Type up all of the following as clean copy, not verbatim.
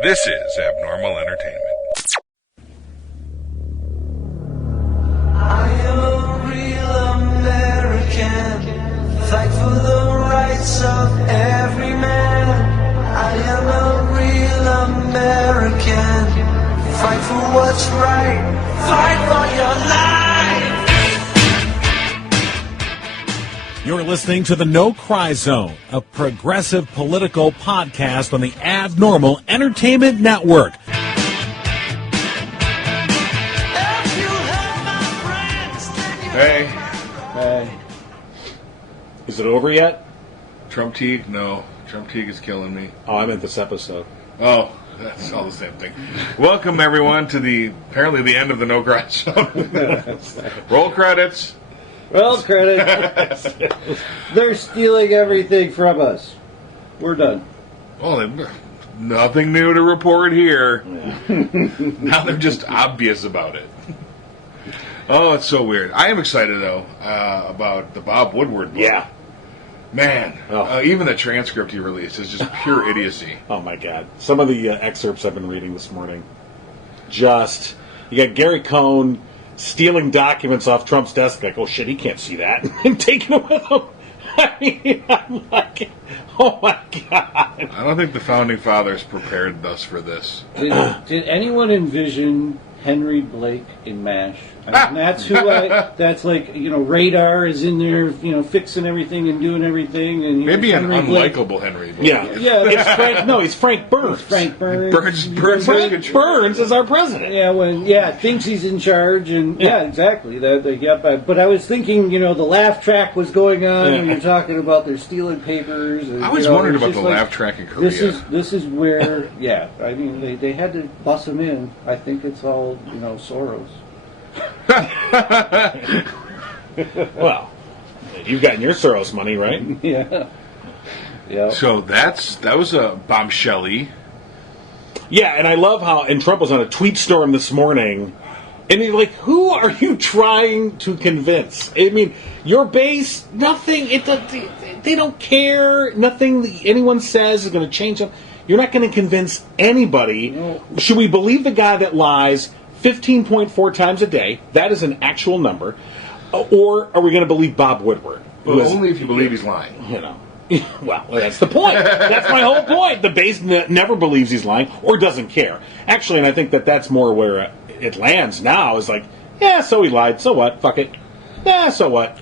This is Abnormal Entertainment. I am a real American, fight for the rights of every man. I am a real American, fight for what's right, fight for your life. You're listening to the No Cry Zone, a progressive political podcast on the Abnormal Entertainment Network. Hey. Is it over yet? Trump Teague? No. Trump Teague is killing me. Oh, I meant this episode. Oh, that's all the same thing. Welcome, everyone, to apparently the end of the No Cry Zone. Roll credits. Well, credit. They're stealing everything from us. We're done. Well, nothing new to report here. Now they're just obvious about it. Oh, it's so weird. I am excited, though, about the Bob Woodward book. Yeah. Man, even the transcript he released is just pure idiocy. Oh, my God. Some of the excerpts I've been reading this morning, you got Gary Cohn stealing documents off Trump's desk, like, oh, shit, he can't see that, and taking it with him. I mean, I'm like, oh, my God. I don't think the Founding Fathers prepared us for this. Did anyone envision Henry Blake in MASH? I mean, that's like, Radar is in there, fixing everything and doing everything. And maybe an Henry unlikable Henry Blake. Yeah. Yeah. He's Frank Burns. Frank Burns. Frank Burns is our president. Yeah, thinks he's in charge, and exactly. But I was thinking, the laugh track was going on, and you're talking about they're stealing papers. And, I was wondering about the laugh track in Korea. This is where, I mean, they had to bus him in. I think it's all, Soros. Well, you've gotten your Soros money, right? Yeah. So that was a bombshelly. Yeah, and I love how, and Trump was on a tweet storm this morning, and he's like, who are you trying to convince? I mean, your base, nothing, they don't care, nothing anyone says is going to change them. You're not going to convince anybody. No. Should we believe the guy that lies 15.4 times a day? That is an actual number. Or are we going to believe Bob Woodward? Well, only if you believe he's lying. Well, that's the point. That's my whole point. The base never believes he's lying or doesn't care. Actually, and I think that's more where it lands now, is like, yeah, so he lied. So what? Fuck it. Yeah, so what?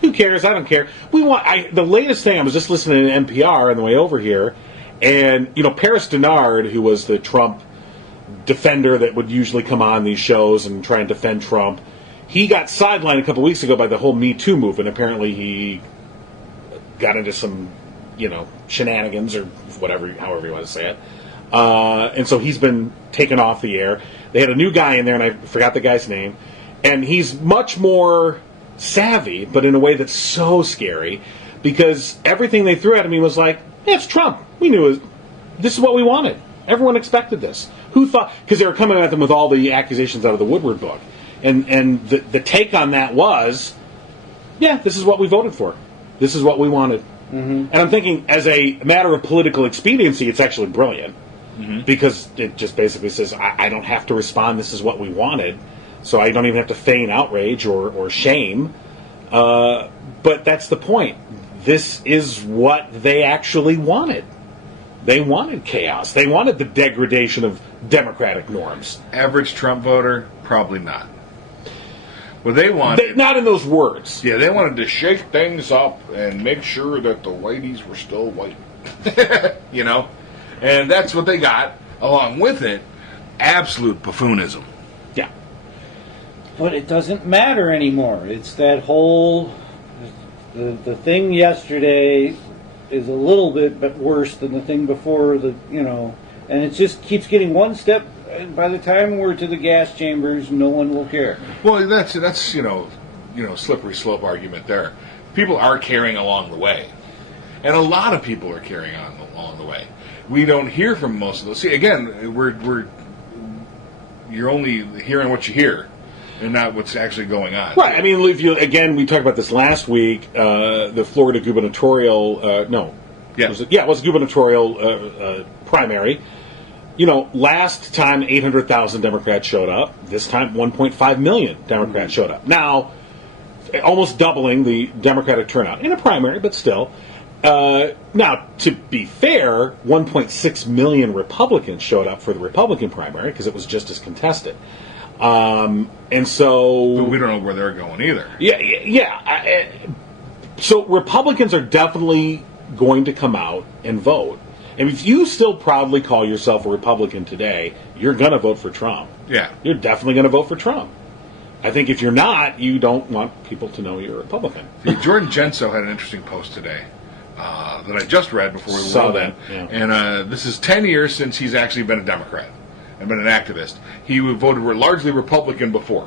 Who cares? I don't care. The latest thing, I was just listening to NPR on the way over here, and, Paris Denard, who was the Trump defender that would usually come on these shows and try and defend Trump, he got sidelined a couple weeks ago by the whole Me Too movement. Apparently he got into some, shenanigans or whatever, however you want to say it. And so he's been taken off the air. They had a new guy in there, and I forgot the guy's name. And he's much more savvy, but in a way that's so scary, because everything they threw at him, he was like, yeah, it's Trump. We knew this is what we wanted. Everyone expected this. Who thought? Because they were coming at them with all the accusations out of the Woodward book. And the take on that was, yeah, this is what we voted for. This is what we wanted. Mm-hmm. And I'm thinking, as a matter of political expediency, it's actually brilliant. Mm-hmm. Because it just basically says, I don't have to respond, this is what we wanted. So I don't even have to feign outrage or shame. But that's the point. This is what they actually wanted. They wanted chaos. They wanted the degradation of democratic norms. Average Trump voter? Probably not. Well, they wanted... not in those words. Yeah, they wanted to shake things up and make sure that the whiteys were still white. And that's what they got. Along with it, absolute buffoonism. Yeah. But it doesn't matter anymore. It's that whole... The thing yesterday is a little bit worse than the thing before, and it just keeps getting one step. By the time we're to the gas chambers, no one will care. Well, that's slippery slope argument there. People are carrying along the way, and a lot of people are carrying on along the way. We don't hear from most of those. See, again, you're only hearing what you hear, and not what's actually going on. Right. I mean, we talked about this last week. The Florida gubernatorial, it was a gubernatorial primary. last time 800,000 Democrats showed up. This time 1.5 million Democrats showed up. Now, almost doubling the Democratic turnout in a primary, but still. Now, to be fair, 1.6 million Republicans showed up for the Republican primary because it was just as contested. And so... But we don't know where they're going either. Yeah. So Republicans are definitely going to come out and vote. And if you still proudly call yourself a Republican today, you're going to vote for Trump. Yeah. You're definitely going to vote for Trump. I think if you're not, you don't want people to know you're a Republican. Jordan Genso had an interesting post today that I just read before we Saw rolled that, in. yeah. And this is 10 years since he's actually been a Democrat and been an activist. He voted largely Republican before.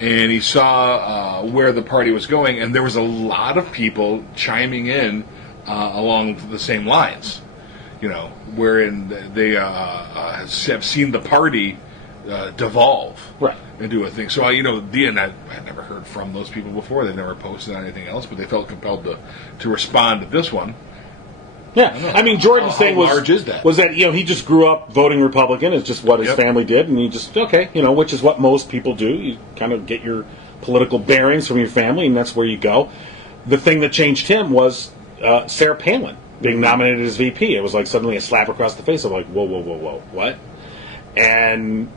And he saw where the party was going, and there was a lot of people chiming in along the same lines, wherein they have seen the party devolve Right. into a thing. So, I had never heard from those people before. They never posted on anything else, but they felt compelled to respond to this one. Yeah, I mean, Jordan's thing was large is that? was that he just grew up voting Republican. It's just what his Yep. family did, and he just which is what most people do. You kind of get your political bearings from your family, and that's where you go. The thing that changed him was Sarah Palin being nominated as VP. It was like suddenly a slap across the face of like, whoa, what? And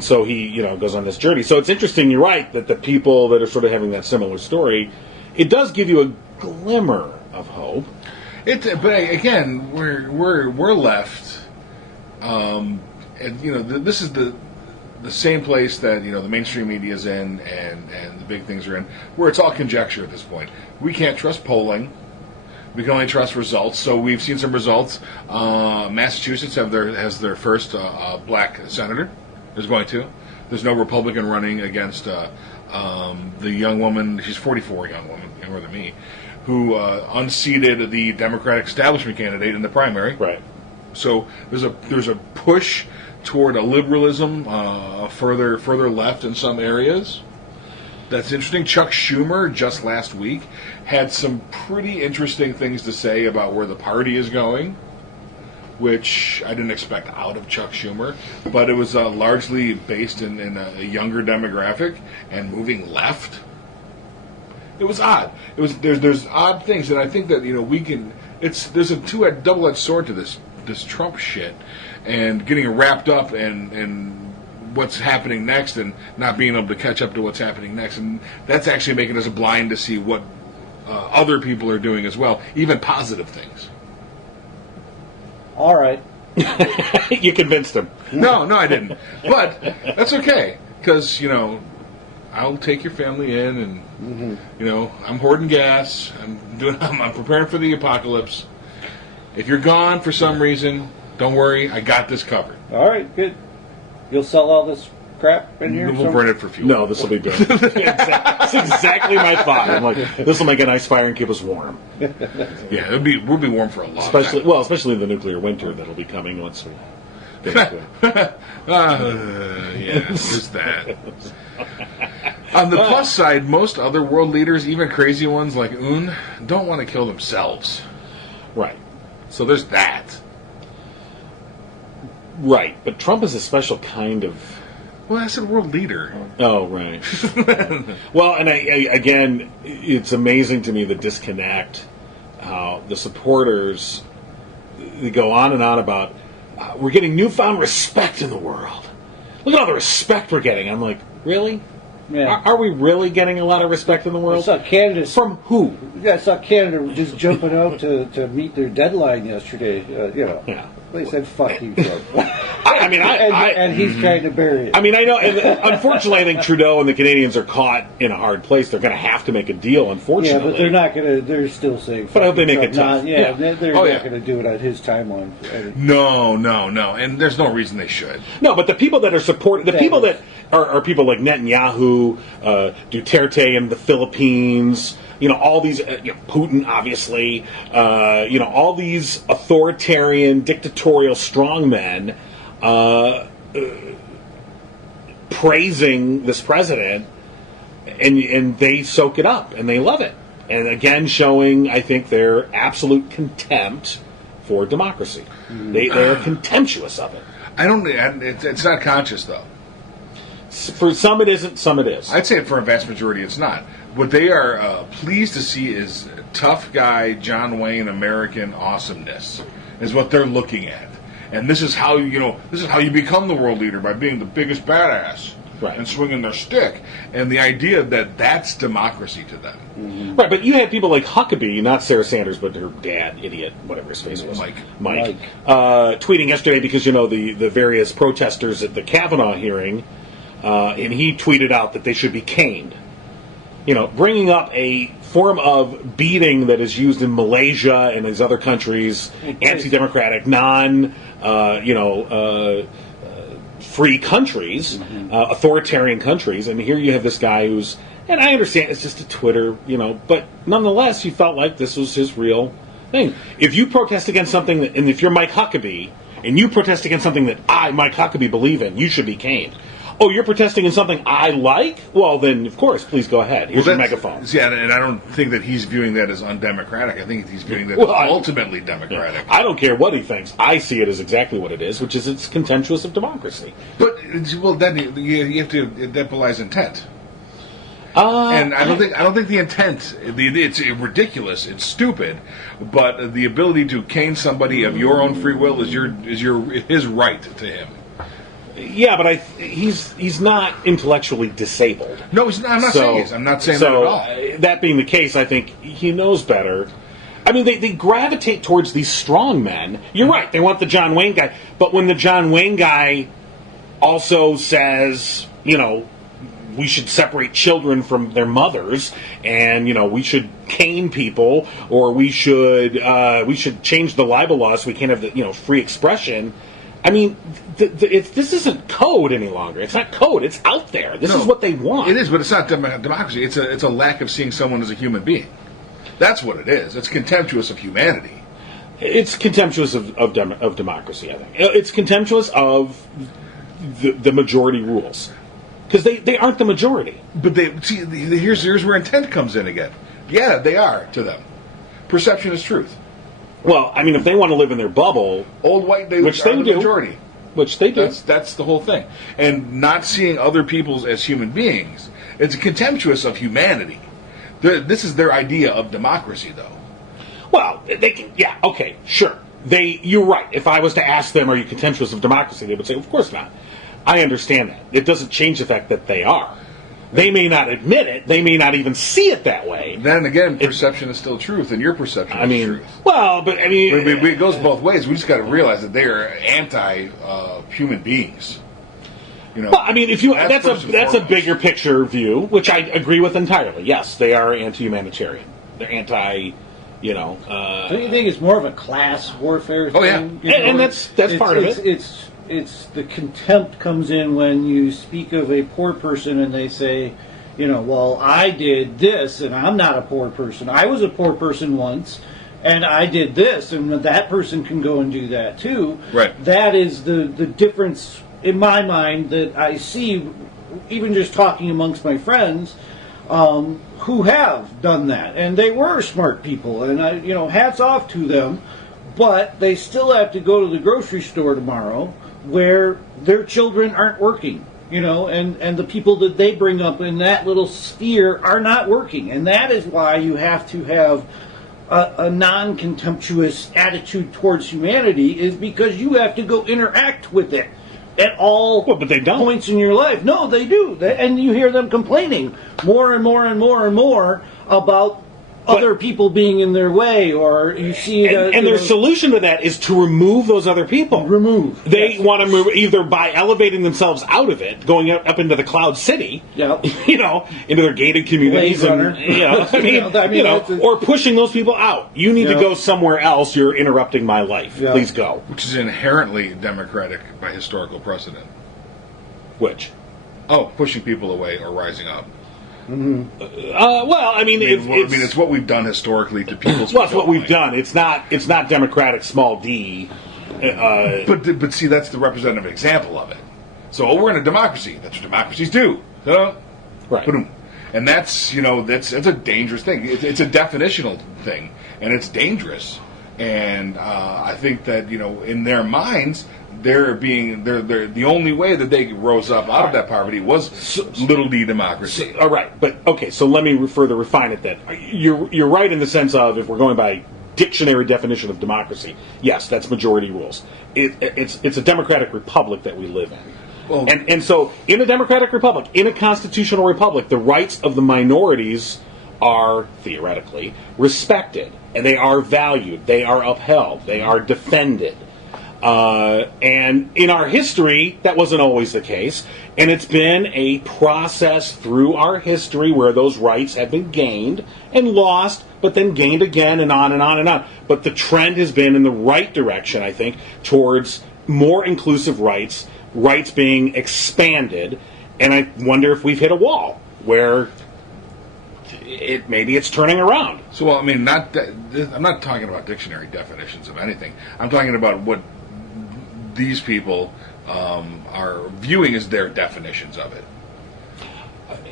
so he goes on this journey. So it's interesting. You're right that the people that are sort of having that similar story, it does give you a glimmer of hope. But again, we're left, and this is the same place that the mainstream media is in, and the big things are in, where it's all conjecture at this point. We can't trust polling. We can only trust results. So we've seen some results. Massachusetts has their first black senator. Is going to. There's no Republican running against the young woman. She's 44, young woman, younger than me, who unseated the Democratic establishment candidate in the primary. Right. So there's a push toward a liberalism further left in some areas. That's interesting. Chuck Schumer just last week had some pretty interesting things to say about where the party is going, which I didn't expect out of Chuck Schumer, but it was largely based in a younger demographic and moving left. It was odd. It was there's odd things, and I think that we can. There's a double-edged sword to this Trump shit, and getting wrapped up in what's happening next, and not being able to catch up to what's happening next, and that's actually making us blind to see what other people are doing as well, even positive things. All right. You convinced him. No, I didn't. But that's okay, because I'll take your family in, and I'm hoarding gas. I'm preparing for the apocalypse. If you're gone for some reason, don't worry, I got this covered. All right, good. You'll sell all this crap in here? We'll burn it for fuel. No, this will be good. That's exactly my thought. I'm like, this will make a nice fire and keep us warm. Yeah, we'll be warm for a long time. Especially in the nuclear winter that'll be coming once we get into it. Yeah, there's that. On the plus side, most other world leaders, even crazy ones like Un, don't want to kill themselves. Right. So there's that. Right, but Trump is a special kind of... Well, I said world leader. Oh, right. Well, and I again, it's amazing to me the disconnect, how the supporters, they go on and on about, we're getting newfound respect in the world. Look at all the respect we're getting. I'm like, really? Yeah. Are we really getting a lot of respect in the I world? saw Canada. From who? Yeah, I saw Canada just jumping out to meet their deadline yesterday. Yeah. They said, "Fuck you, Trump." and he's trying to bury it. I mean, I know. And unfortunately, I think Trudeau and the Canadians are caught in a hard place. They're going to have to make a deal. Unfortunately, yeah, but they're not going to. They're still saying. But I hope they make Trump. it tough. They're Oh, not yeah. going to do it on his timeline. No, and there's no reason they should. No, but the people that are supporting, the people that are people like Netanyahu, Duterte in the Philippines, all these, Putin, obviously, all these authoritarian, dictatorial strongmen praising this president, and they soak it up, and they love it. And again, showing, I think, their absolute contempt for democracy. They are contemptuous of it. It's not conscious, though. For some it isn't, some it is. I'd say for a vast majority it's not. What they are pleased to see is tough guy, John Wayne, American awesomeness, is what they're looking at. And this is how you become the world leader, by being the biggest badass. Right. And swinging their stick. And the idea that that's democracy to them. Mm-hmm. Right, but you had people like Huckabee, not Sarah Sanders, but her dad, idiot, whatever his face was. Mike. Tweeting yesterday because, the various protesters at the Kavanaugh hearing, and he tweeted out that they should be caned. Bringing up a form of beating that is used in Malaysia and these other countries, anti-democratic, free countries, authoritarian countries, and here you have this guy who's, and I understand it's just a Twitter, but nonetheless, he felt like this was his real thing. If you protest against something, and if you're Mike Huckabee, and you protest against something that I, Mike Huckabee, believe in, you should be caned. Oh, you're protesting in something I like? Well, then, of course, please go ahead. Here's your megaphone. Yeah, and I don't think that he's viewing that as undemocratic. I think he's viewing that as ultimately democratic. I don't care what he thinks. I see it as exactly what it is, which is it's contemptuous of democracy. But, then you have to, that belies intent. And I don't think the intent, it's ridiculous, it's stupid, but the ability to cane somebody of your own free will is his right to him. Yeah, but he's not intellectually disabled. No, he's not. I'm not saying that at all. That being the case, I think he knows better. I mean, they gravitate towards these strong men. You're right. They want the John Wayne guy. But when the John Wayne guy also says, we should separate children from their mothers, and we should cane people, or we should change the libel laws so we can't have the free expression. I mean, this isn't code any longer. It's not code. It's out there. This is what they want. It is, but it's not democracy. It's a lack of seeing someone as a human being. That's what it is. It's contemptuous of humanity. It's contemptuous of democracy, I think. It's contemptuous of the majority rules. Because they aren't the majority. But here's where intent comes in again. Yeah, they are to them. Perception is truth. Well, I mean, if they want to live in their bubble, old white dudes are the majority. Which they do. That's the whole thing. And not seeing other peoples as human beings. It's contemptuous of humanity. This is their idea of democracy, though. Well, they can. Yeah, okay, sure. You're right. If I was to ask them, "Are you contemptuous of democracy?" they would say, "Of course not." I understand that. It doesn't change the fact that they are. They may not admit it. They may not even see it that way. Then again, perception is still truth, and your perception is truth. Well, but I mean, it goes both ways. We just got to realize that they are anti-human beings. Well, I mean, that's a bigger picture view, which I agree with entirely. Yes, they are anti-humanitarian. They're anti. Don't you think it's more of a class warfare thing? Oh yeah, and that's part of it. It's the contempt comes in when you speak of a poor person and they say, well, I did this and I'm not a poor person. I was a poor person once and I did this, and that person can go and do that too. Right. That is the difference in my mind that I see, even just talking amongst my friends who have done that. And they were smart people, and hats off to them, but they still have to go to the grocery store tomorrow where their children aren't working, and the people that they bring up in that little sphere are not working. And that is why you have to have a non-contemptuous attitude towards humanity, is because you have to go interact with it at all but they don't. Points in your life. No, they do. And you hear them complaining more and more and more and more about other people being in their way, or you see and their solution to that is to remove those other people. They want to move either by elevating themselves out of it, going up into the cloud city, into their gated communities, or pushing those people out. You need to go somewhere else. You're interrupting my life. Please go. Which is inherently democratic by historical precedent. Which? Oh, pushing people away or rising up. Mm-hmm. It's what we've done historically to people's. Well, it's what we've done. It's not democratic, small d. But see, that's the representative example of it. So we're in a democracy. That's what democracies do. Right. And that's a dangerous thing. It's a definitional thing, and it's dangerous And I think that, in their minds, they're the only way that they rose up out of that poverty was little d democracy. All right, but okay. So let me further refine it. Then you're right in the sense of, if we're going by dictionary definition of democracy, yes, that's majority rules. It's a democratic republic that we live in. Well, and so in a democratic republic, in a constitutional republic, the rights of the minorities are theoretically respected, and they are valued, they are upheld, they are defended. And in our history, that wasn't always the case, and it's been a process through our history where those rights have been gained and lost, but then gained again, and on and on and on. But the trend has been in the right direction, I think, towards more inclusive rights being expanded, and I wonder if we've hit a wall where maybe it's turning around. So, well, I mean, I'm not talking about dictionary definitions of anything. I'm talking about what these people are viewing as their definitions of it.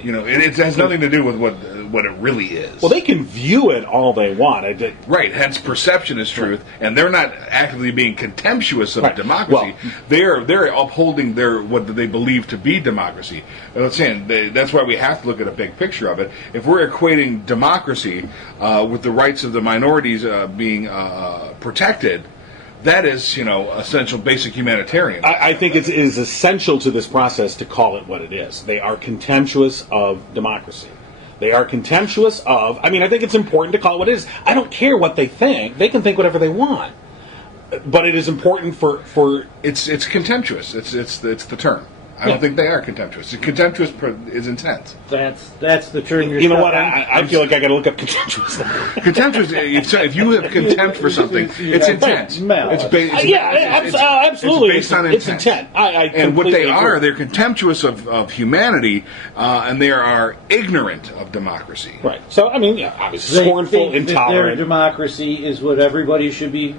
It has nothing to do with what it really is. Well, they can view it all they want. Right, hence perception is truth, and they're not actively being contemptuous of Right. democracy. Well, they're upholding what they believe to be democracy. I'm saying that's why we have to look at a big picture of it. If we're equating democracy with the rights of the minorities being protected, that is, essential basic humanitarian. I think it is essential to this process to call it what it is. They are contemptuous of democracy. They are contemptuous of... I think it's important to call it what it is. I don't care what they think. They can think whatever they want. But it is important for It's contemptuous. It's the term. I don't think they are contemptuous. Contemptuous is intense. That's the term you're... You know what? I feel like I got to look up contemptuous. Contemptuous. If you have contempt for something, it's intense. Absolutely. It's based on intent. It's intent. And what they are, agree. they're contemptuous of humanity, and they are ignorant of democracy. Right. So obviously They scornful, think that intolerant. their democracy is what everybody should be.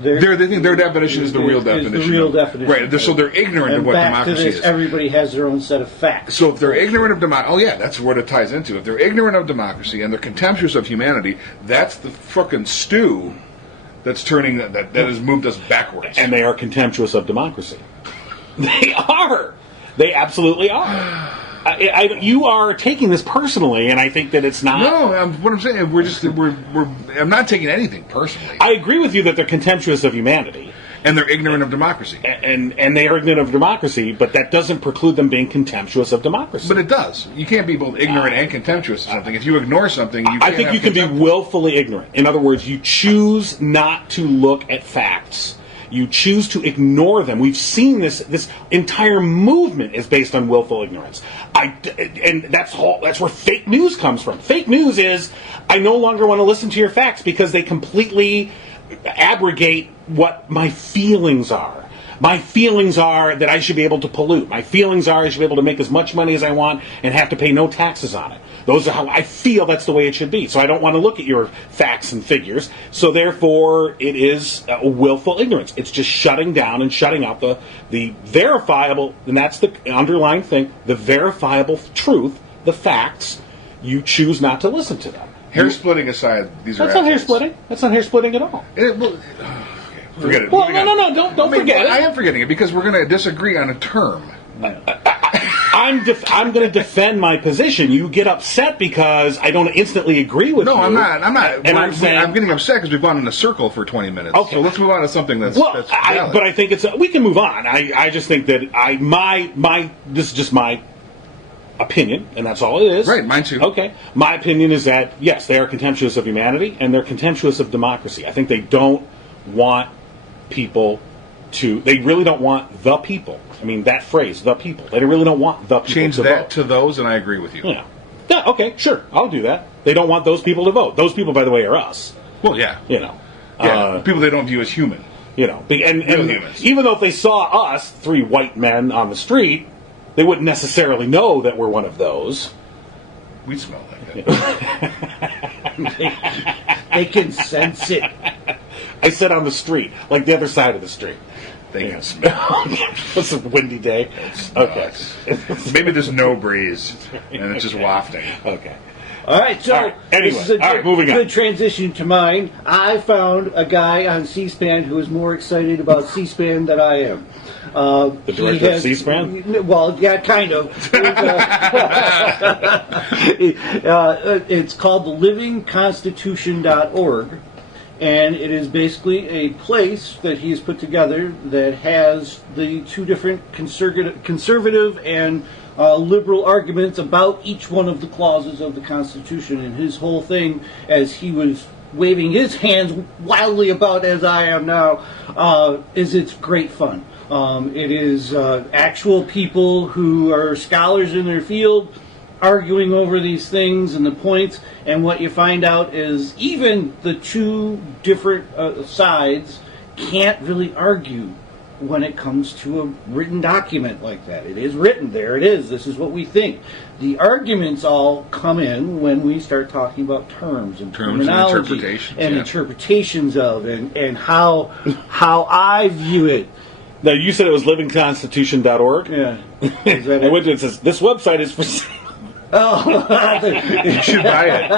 They think their definition is the real definition. Is the real definition. Right. So they're ignorant of what back democracy to this, is. everybody has their own set of facts. So if they're ignorant of democracy, that's what it ties into. If they're ignorant of democracy and they're contemptuous of humanity, that's the frickin' stew that's turning that has moved us backwards. And they are contemptuous of democracy. They are. They absolutely are. You are taking this personally, and I think that it's not. No, what I'm saying, I'm not taking anything personally. I agree with you that they're contemptuous of humanity. And they're ignorant of democracy. And they are ignorant of democracy, but that doesn't preclude them being contemptuous of democracy. But it does. You can't be both ignorant and contemptuous of something. If you ignore something, you can't I think you can be willfully ignorant. In other words, you choose not to look at facts. You choose to ignore them. We've seen this entire movement is based on willful ignorance. And that's where fake news comes from. Fake news is, I no longer want to listen to your facts because they completely abrogate what my feelings are. My feelings are that I should be able to pollute. My feelings are I should be able to make as much money as I want and have to pay no taxes on it. Those are how I feel that's the way it should be. So I don't want to look at your facts and figures. So therefore, it is a willful ignorance. It's just shutting down and shutting out the verifiable, and that's the underlying thing, the verifiable truth, the facts. You choose not to listen to them. Hair splitting aside, these are That's not hair assholes. splitting. That's not hair splitting at all. Forget it. Well, Moving on. no, don't forget it. I am forgetting it because we're going to disagree on a term. I'm going to defend my position. You get upset because I don't instantly agree with you. No, I'm not. And I'm saying I'm getting upset because we've gone in a circle for 20 minutes. Okay. So let's move on to something that's valid. But I think we can move on. I just think that this is just my opinion, and that's all it is. Right, mine too. Okay. My opinion is that, yes, they are contemptuous of humanity, and they're contemptuous of democracy. I think they don't want people they really don't want the people. I mean, that phrase, the people. They really don't want the people Change to that vote. to those, and I agree with you. Yeah. Yeah, okay, sure. I'll do that. They don't want those people to vote. Those people, by the way, are us. Well, yeah. People they don't view as human. And humans. even though if they saw us, 3 white men on the street, they wouldn't necessarily know that we're one of those. We smell like that. They can sense it. I said on the street, like the other side of the street. They can smell. It's a windy day. Okay. Maybe there's no breeze, and it's just wafting. Okay. All right, so All right, anyway, this is a all right, moving on. good transition to mine. I found a guy on C-SPAN who is more excited about C-SPAN than I am. The director of C-SPAN? Well, yeah, kind of. It's called livingconstitution.org, and it is basically a place that he has put together that has the two different conservative and liberal arguments about each one of the clauses of the Constitution. And his whole thing, as he was waving his hands wildly about as I am now, is it's great fun. It is actual people who are scholars in their field arguing over these things and the points, and what you find out is even the two different sides can't really argue when it comes to a written document like that. It is written, there it is, this is what we think. The arguments all come in when we start talking about terms and terminology and interpretations of and how I view it. Now, you said it was livingconstitution.org? Yeah. Is that I it? went to it, says, this website is for sale. Oh, You should buy it.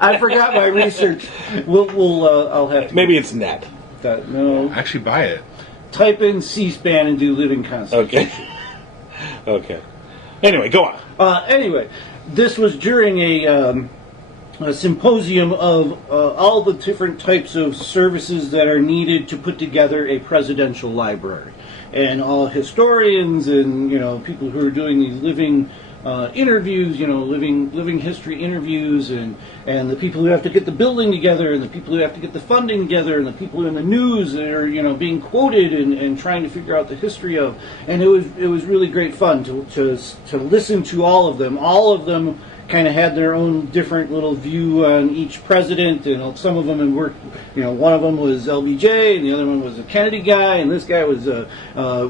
I forgot my research. I'll have to. Maybe it's net. No. Actually, buy it. Type in C-SPAN and do Living Constitution. Okay. Okay. Anyway, go on. Anyway, this was during a symposium of all the different types of services that are needed to put together a presidential library, and all historians and people who are doing these living interviews, living history interviews, and the people who have to get the building together, and the people who have to get the funding together, and the people who are in the news that are being quoted and trying to figure out the history of. And it was really great fun to listen to all of them. All of them kind of had their own different little view on each president, and some of them worked. One of them was LBJ, and the other one was a Kennedy guy, and this guy was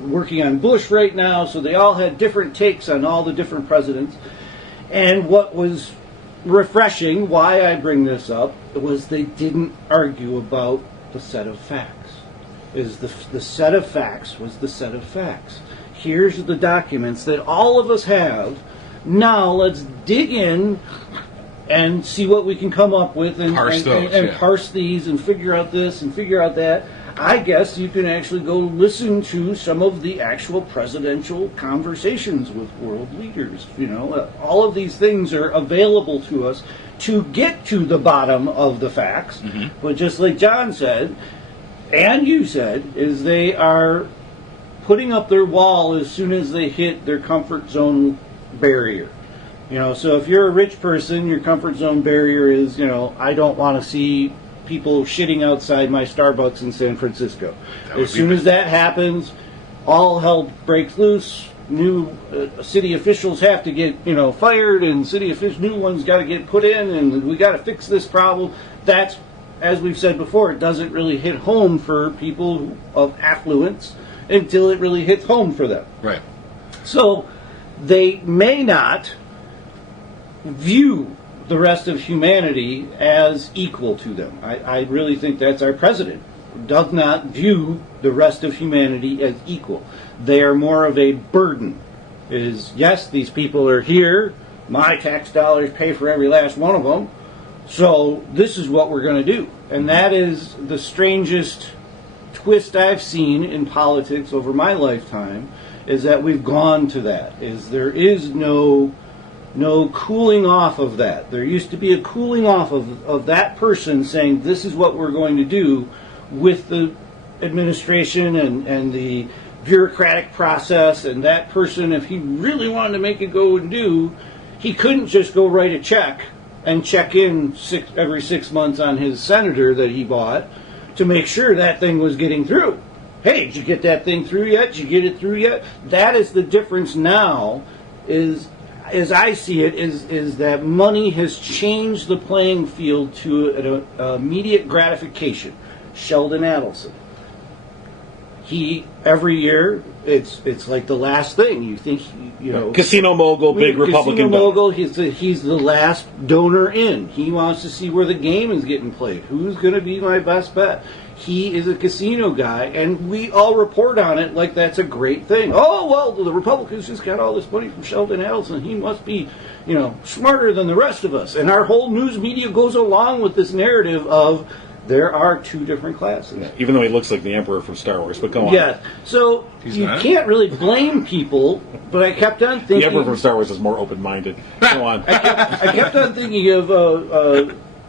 working on Bush right now. So they all had different takes on all the different presidents. And what was refreshing, why I bring this up, was they didn't argue about the set of facts. The set of facts was the set of facts. Here's the documents that all of us have. Now let's dig in and see what we can come up with and parse these and figure out this and figure out that. I guess you can actually go listen to some of the actual presidential conversations with world leaders. All of these things are available to us to get to the bottom of the facts. Mm-hmm. But just like John said, and you said, is they are putting up their wall as soon as they hit their comfort zone barrier. So if you're a rich person, your comfort zone barrier is, I don't want to see people shitting outside my Starbucks in San Francisco. As soon as that happens, all hell breaks loose. New city officials have to get, fired, and new ones got to get put in, and we got to fix this problem. That's, as we've said before, it doesn't really hit home for people of affluence until it really hits home for them. Right. So they may not view the rest of humanity as equal to them. I really think that's our president. Does not view the rest of humanity as equal. They are more of a burden. Yes, these people are here. My tax dollars pay for every last one of them. So this is what we're going to do. And that is the strangest twist I've seen in politics over my lifetime, is that we've gone to that. There is no cooling off of that. There used to be a cooling off of that person saying this is what we're going to do with the administration and the bureaucratic process, and that person, if he really wanted to make it go and do, he couldn't just go write a check and check in every 6 months on his senator that he bought to make sure that thing was getting through. Hey, did you get that thing through yet? Did you get it through yet? That is the difference now, is, as I see it, is that money has changed the playing field to an immediate gratification. Sheldon Adelson. Every year, it's like the last thing. You think, casino mogul, big Republican casino mogul. He's the last donor in. He wants to see where the game is getting played. Who's going to be my best bet? he is a casino guy, and we all report on it like that's a great thing. Oh, well, the Republicans just got all this money from Sheldon Adelson. He must be, smarter than the rest of us. And our whole news media goes along with this narrative of there are two different classes. Even though he looks like the Emperor from Star Wars, but go on. Yeah, so you can't really blame people, but I kept on thinking... The Emperor from Star Wars is more open-minded. Go on. I kept on thinking of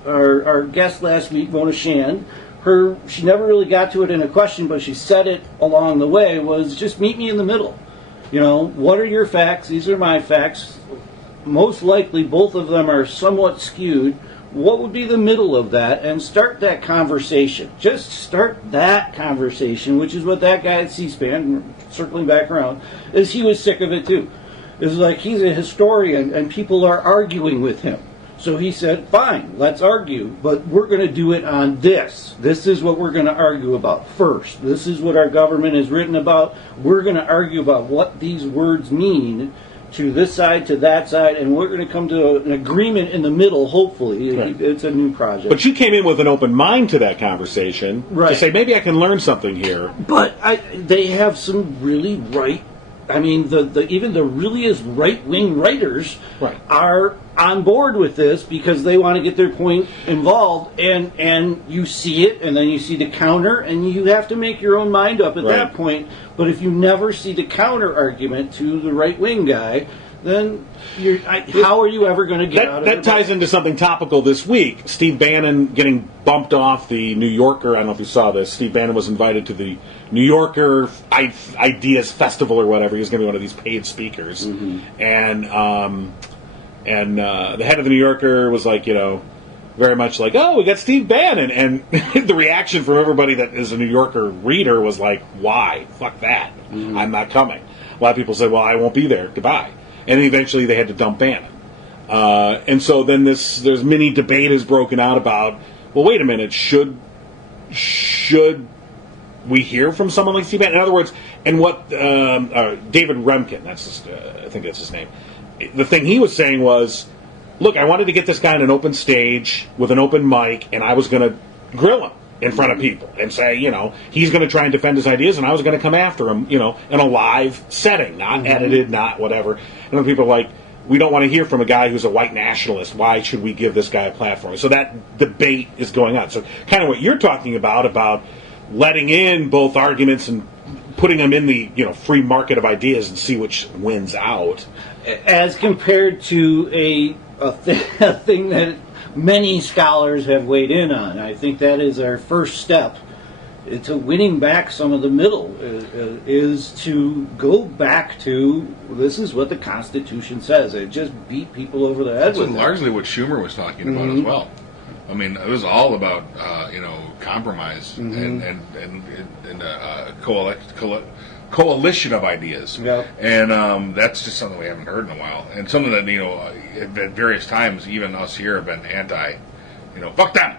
our guest last week, Mona Shand. She never really got to it in a question, but she said it along the way, was just meet me in the middle. What are your facts? These are my facts. Most likely both of them are somewhat skewed. What would be the middle of that? And start that conversation. Just start that conversation, which is what that guy at C-SPAN, circling back around, is he was sick of it too. It's like he's a historian and people are arguing with him. So he said, fine, let's argue, but we're going to do it on this. This is what we're going to argue about first. This is what our government has written about. We're going to argue about what these words mean to this side, to that side, and we're going to come to an agreement in the middle, hopefully. Right. It's a new project. But you came in with an open mind to that conversation to say, maybe I can learn something here. But they have some really even the realest right-wing writers are on board with this because they want to get their point involved, and you see it, and then you see the counter, and you have to make your own mind up at that point. But if you never see the counter argument to the right-wing guy, then how are you ever going to get out of it? That ties into something topical this week. Steve Bannon getting bumped off the New Yorker. I don't know if you saw this. Steve Bannon was invited to the New Yorker Ideas Festival or whatever. He was going to be one of these paid speakers. Mm-hmm. And the head of the New Yorker was like, very much like, oh, we got Steve Bannon. And the reaction from everybody that is a New Yorker reader was like, why? Fuck that. Mm-hmm. I'm not coming. A lot of people said, well, I won't be there. Goodbye. And eventually they had to dump Bannon. And so then there's mini debate has broken out about, well, wait a minute, should we hear from someone like Steve Bannon? In other words, and what David Remkin, I think that's his name, the thing he was saying was, look, I wanted to get this guy on an open stage with an open mic, and I was going to grill him in front of people and say, he's going to try and defend his ideas, and I was going to come after him, in a live setting, not edited, not whatever. And then people are like, we don't want to hear from a guy who's a white nationalist. Why should we give this guy a platform? So that debate is going on. So kind of what you're talking about letting in both arguments and putting them in the free market of ideas and see which wins out. As compared to a thing that many scholars have weighed in on. I think that is our first step to winning back some of the middle, is to go back to, this is what the Constitution says. It just beat people over the head with it. That's largely what Schumer was talking about as well. I mean, it was all about compromise and coalition of ideas. Yep. And that's just something we haven't heard in a while. And something that, at various times, even us here have been anti, fuck them.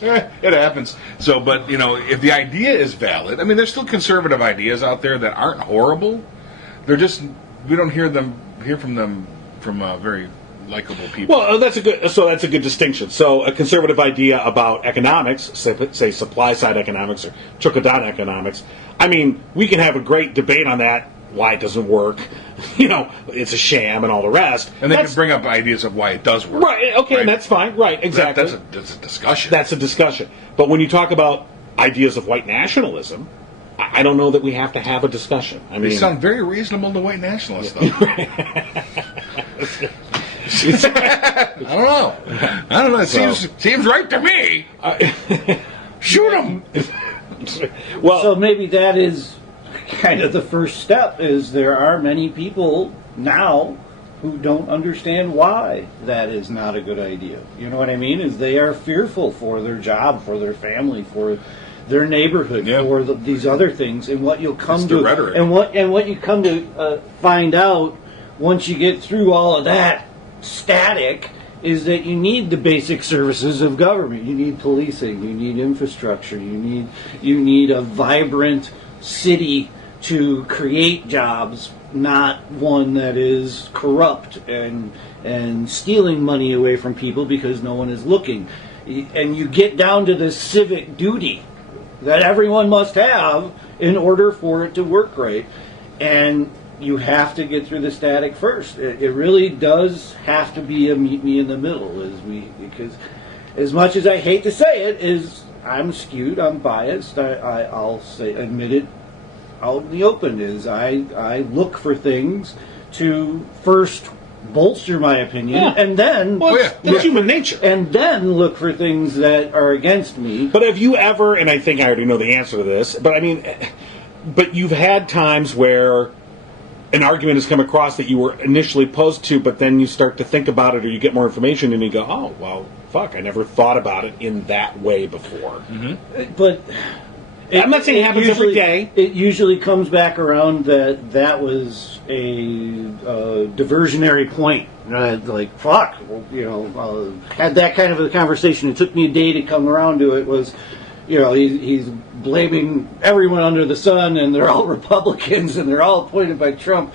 It happens. So, but, if the idea is valid, I mean, there's still conservative ideas out there that aren't horrible. They're just, we don't hear from them from very likable people. Well, that's a good distinction. So a conservative idea about economics, say supply side economics or trickle-down economics, I mean, we can have a great debate on that, why it doesn't work, it's a sham and all the rest. And they can bring up ideas of why it does work. Right, okay, right? And that's fine, right, exactly. That's a discussion. That's a discussion. But when you talk about ideas of white nationalism, I don't know that we have to have a discussion. I mean, they sound very reasonable to white nationalists, though. I don't know. It seems right to me. Shoot them. Well, so maybe that is kind of the first step. Is there are many people now who don't understand why that is not a good idea. You know what I mean? Is they are fearful for their job, for their family, for their neighborhood, for these other things, and what you'll come to, rhetoric. and what you come to find out once you get through all of that static is that you need the basic services of government. You need policing, you need infrastructure, you need a vibrant city to create jobs, not one that is corrupt and stealing money away from people because no one is looking. and you get down to the civic duty that everyone must have in order for it to work right. And you have to get through the static first. It really does have to be a meet me in the middle, because as much as I hate to say it, is I'm skewed, I'm biased. I'll admit it out in the open. Is I look for things to first bolster my opinion, and then It's human nature. and then look for things that are against me. But have you ever, and I think I already know the answer to this, but I mean, but you've had times where an argument has come across that you were initially opposed to, but then you start to think about it or you get more information and you go, oh, well, fuck, I never thought about it in that way before. But I'm not saying it happens every day. It usually comes back around that was a diversionary point. Like, fuck, had that kind of a conversation. It took me a day to come around to it. Was, he's blaming everyone under the sun, and they're all Republicans, and they're all appointed by Trump.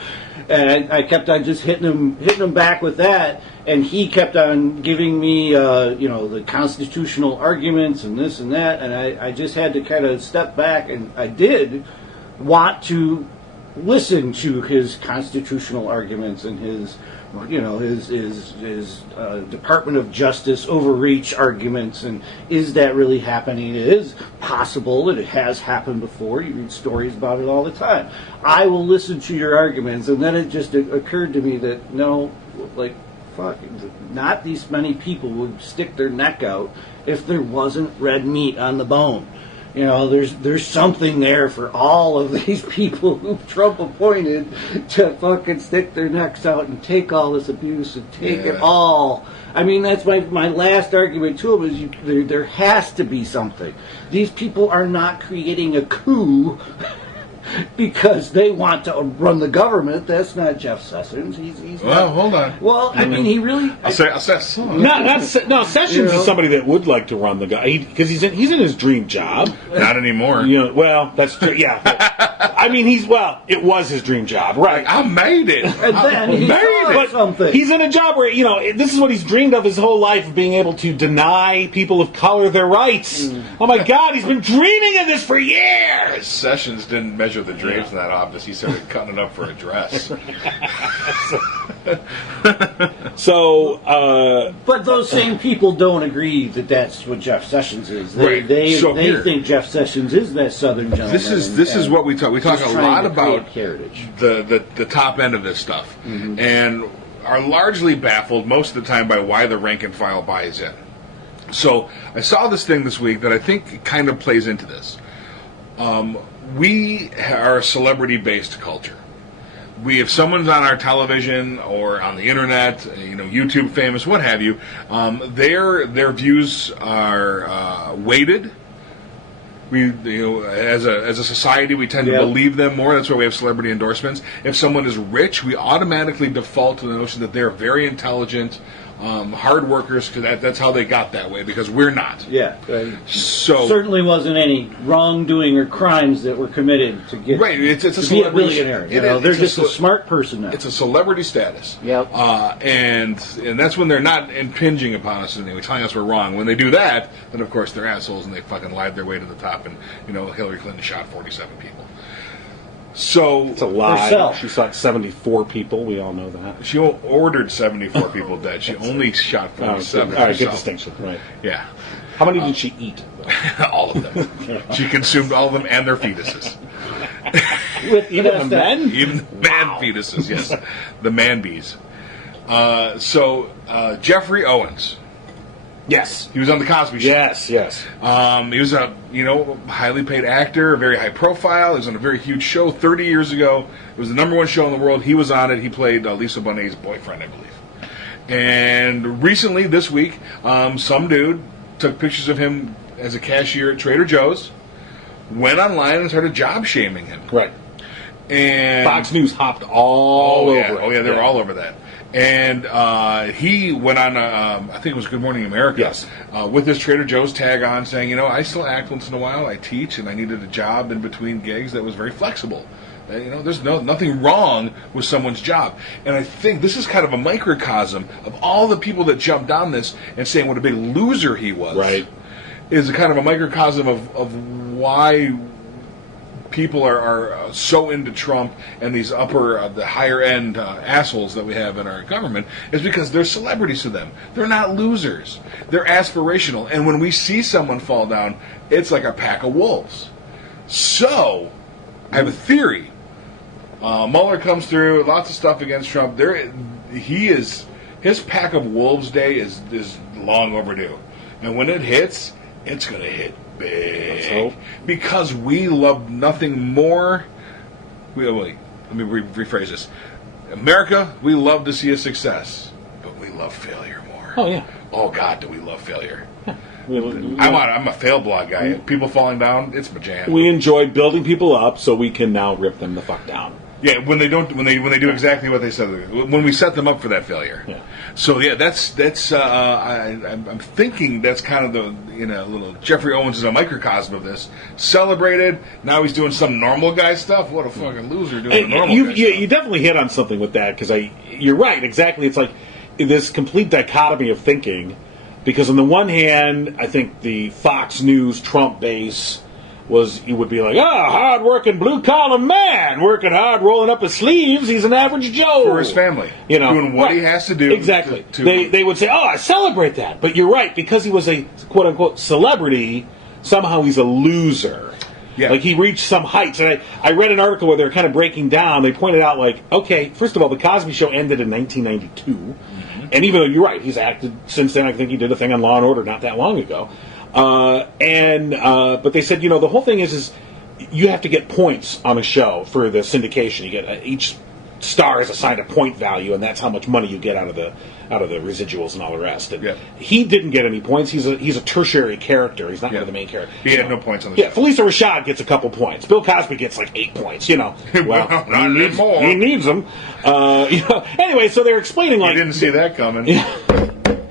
And I kept on just hitting him back with that, and he kept on giving me, the constitutional arguments and this and that, and I just had to kind of step back, and I did want to listen to his constitutional arguments and his Department of Justice overreach arguments, and is that really happening? It is possible that it has happened before. You read stories about it all the time. I will listen to your arguments, and then it just occurred to me that no, like, fuck, not these many people would stick their neck out if there wasn't red meat on the bone. There's something there for all of these people who Trump appointed to fucking stick their necks out and take all this abuse and take it all. I mean, that's my last argument to him is there has to be something. These people are not creating a coup because they want to run the government. That's not Jeff Sessions. He's Well, not, hold on. Well, I mean, he really. I'll say some. No, Sessions is somebody that would like to run the guy because he's in his dream job. Not anymore. Well, that's true. Yeah, I mean, it was his dream job, right? I made it. And then he saw something. He's in a job where this is what he's dreamed of his whole life: being able to deny people of color their rights. Oh my God, he's been dreaming of this for years. Sessions didn't measure the drapes in that office. He started cutting it up for a dress. But those same people don't agree that that's what Jeff Sessions is. Right. They think Jeff Sessions is that Southern gentleman. This is what we talk. We talk a lot about heritage. The top end of this stuff, and are largely baffled most of the time by why the rank and file buys in. So I saw this thing this week that I think kind of plays into this. We are a celebrity-based culture. If someone's on our television or on the internet, YouTube famous, what have you, their views are weighted. We, as a society, we tend to believe them more. That's why we have celebrity endorsements. If someone is rich, we automatically default to the notion that they're very intelligent, hard workers, because that's how they got that way, because we're not. Yeah. So certainly wasn't any wrongdoing or crimes that were committed to get it's a to be a celebrity billionaire. They're just a smart person now. It's a celebrity status. Yep. And that's when they're not impinging upon us and telling us we're wrong. When they do that, then of course they're assholes and they fucking lied their way to the top. And Hillary Clinton shot 47 people. So it's a lie. Herself. She shot 74 people. We all know that. She ordered 74 people dead. She only shot 47. All right, good distinction. Right. Yeah. How many did she eat? All of them. She consumed all of them and their fetuses. Even the men? Even the man fetuses, yes. The man bees. Jeffrey Owens. Yes. He was on the Cosby Show. Yes. He was a highly paid actor, a very high profile. He was on a very huge show 30 years ago. It was the #1 show in the world. He was on it. He played Lisa Bonet's boyfriend, I believe. And recently, this week, some dude took pictures of him as a cashier at Trader Joe's, went online and started job shaming him. Right. And Fox News hopped all over it. Oh, yeah, they were all over that. And he went on, I think it was Good Morning America, Yes. With his Trader Joe's tag on, saying, I still act once in a while. I teach, and I needed a job in between gigs that was very flexible. There's nothing wrong with someone's job. And I think this is kind of a microcosm of all the people that jumped on this and saying what a big loser he was. Right. Is a kind of a microcosm of why people are so into Trump and these the higher end assholes that we have in our government, is because they're celebrities to them. They're not losers. They're aspirational. And when we see someone fall down, it's like a pack of wolves. So, I have a theory. Mueller comes through, lots of stuff against Trump. His pack of wolves day is long overdue. And when it hits, it's going to hit big. Let's hope. Because we love nothing more. Wait, let me rephrase this. America, we love to see a success, but we love failure more. Oh, yeah. Oh, God, do we love failure. We I'm a fail blog guy. People falling down, it's my jam. enjoy building people up so we can now rip them the fuck down. Yeah, when they do exactly what they said, when we set them up for that failure. Yeah. So yeah, that's I'm thinking that's kind of the little Jeffrey Owens is a microcosm of this. Celebrated, now he's doing some normal guy stuff. What a fucking loser doing the normal guy stuff. You definitely hit on something with that, because you're right, exactly. It's like this complete dichotomy of thinking, because on the one hand, I think the Fox News Trump base you would be like, hard-working blue-collar man, working hard, rolling up his sleeves, he's an average Joe. For his family. Doing what he has to do. Exactly. They would say, I celebrate that. But you're right, because he was a quote-unquote celebrity, somehow he's a loser. Yeah. Like, he reached some heights. And I read an article where they were kind of breaking down. They pointed out, like, okay, first of all, the Cosby Show ended in 1992. Mm-hmm. And even though you're right, he's acted since then. I think he did a thing on Law & Order not that long ago. But they said, the whole thing is you have to get points on a show for the syndication. You get each star is assigned a point value, and that's how much money you get out of the residuals and all the rest. And he didn't get any points. He's a tertiary character. He's not one of the main characters. He had no points on the show. Yeah, Felicia Rashad gets a couple points. Bill Cosby gets like 8 points. Well, not anymore. He needs them. Anyway, so they're explaining like you didn't see that coming.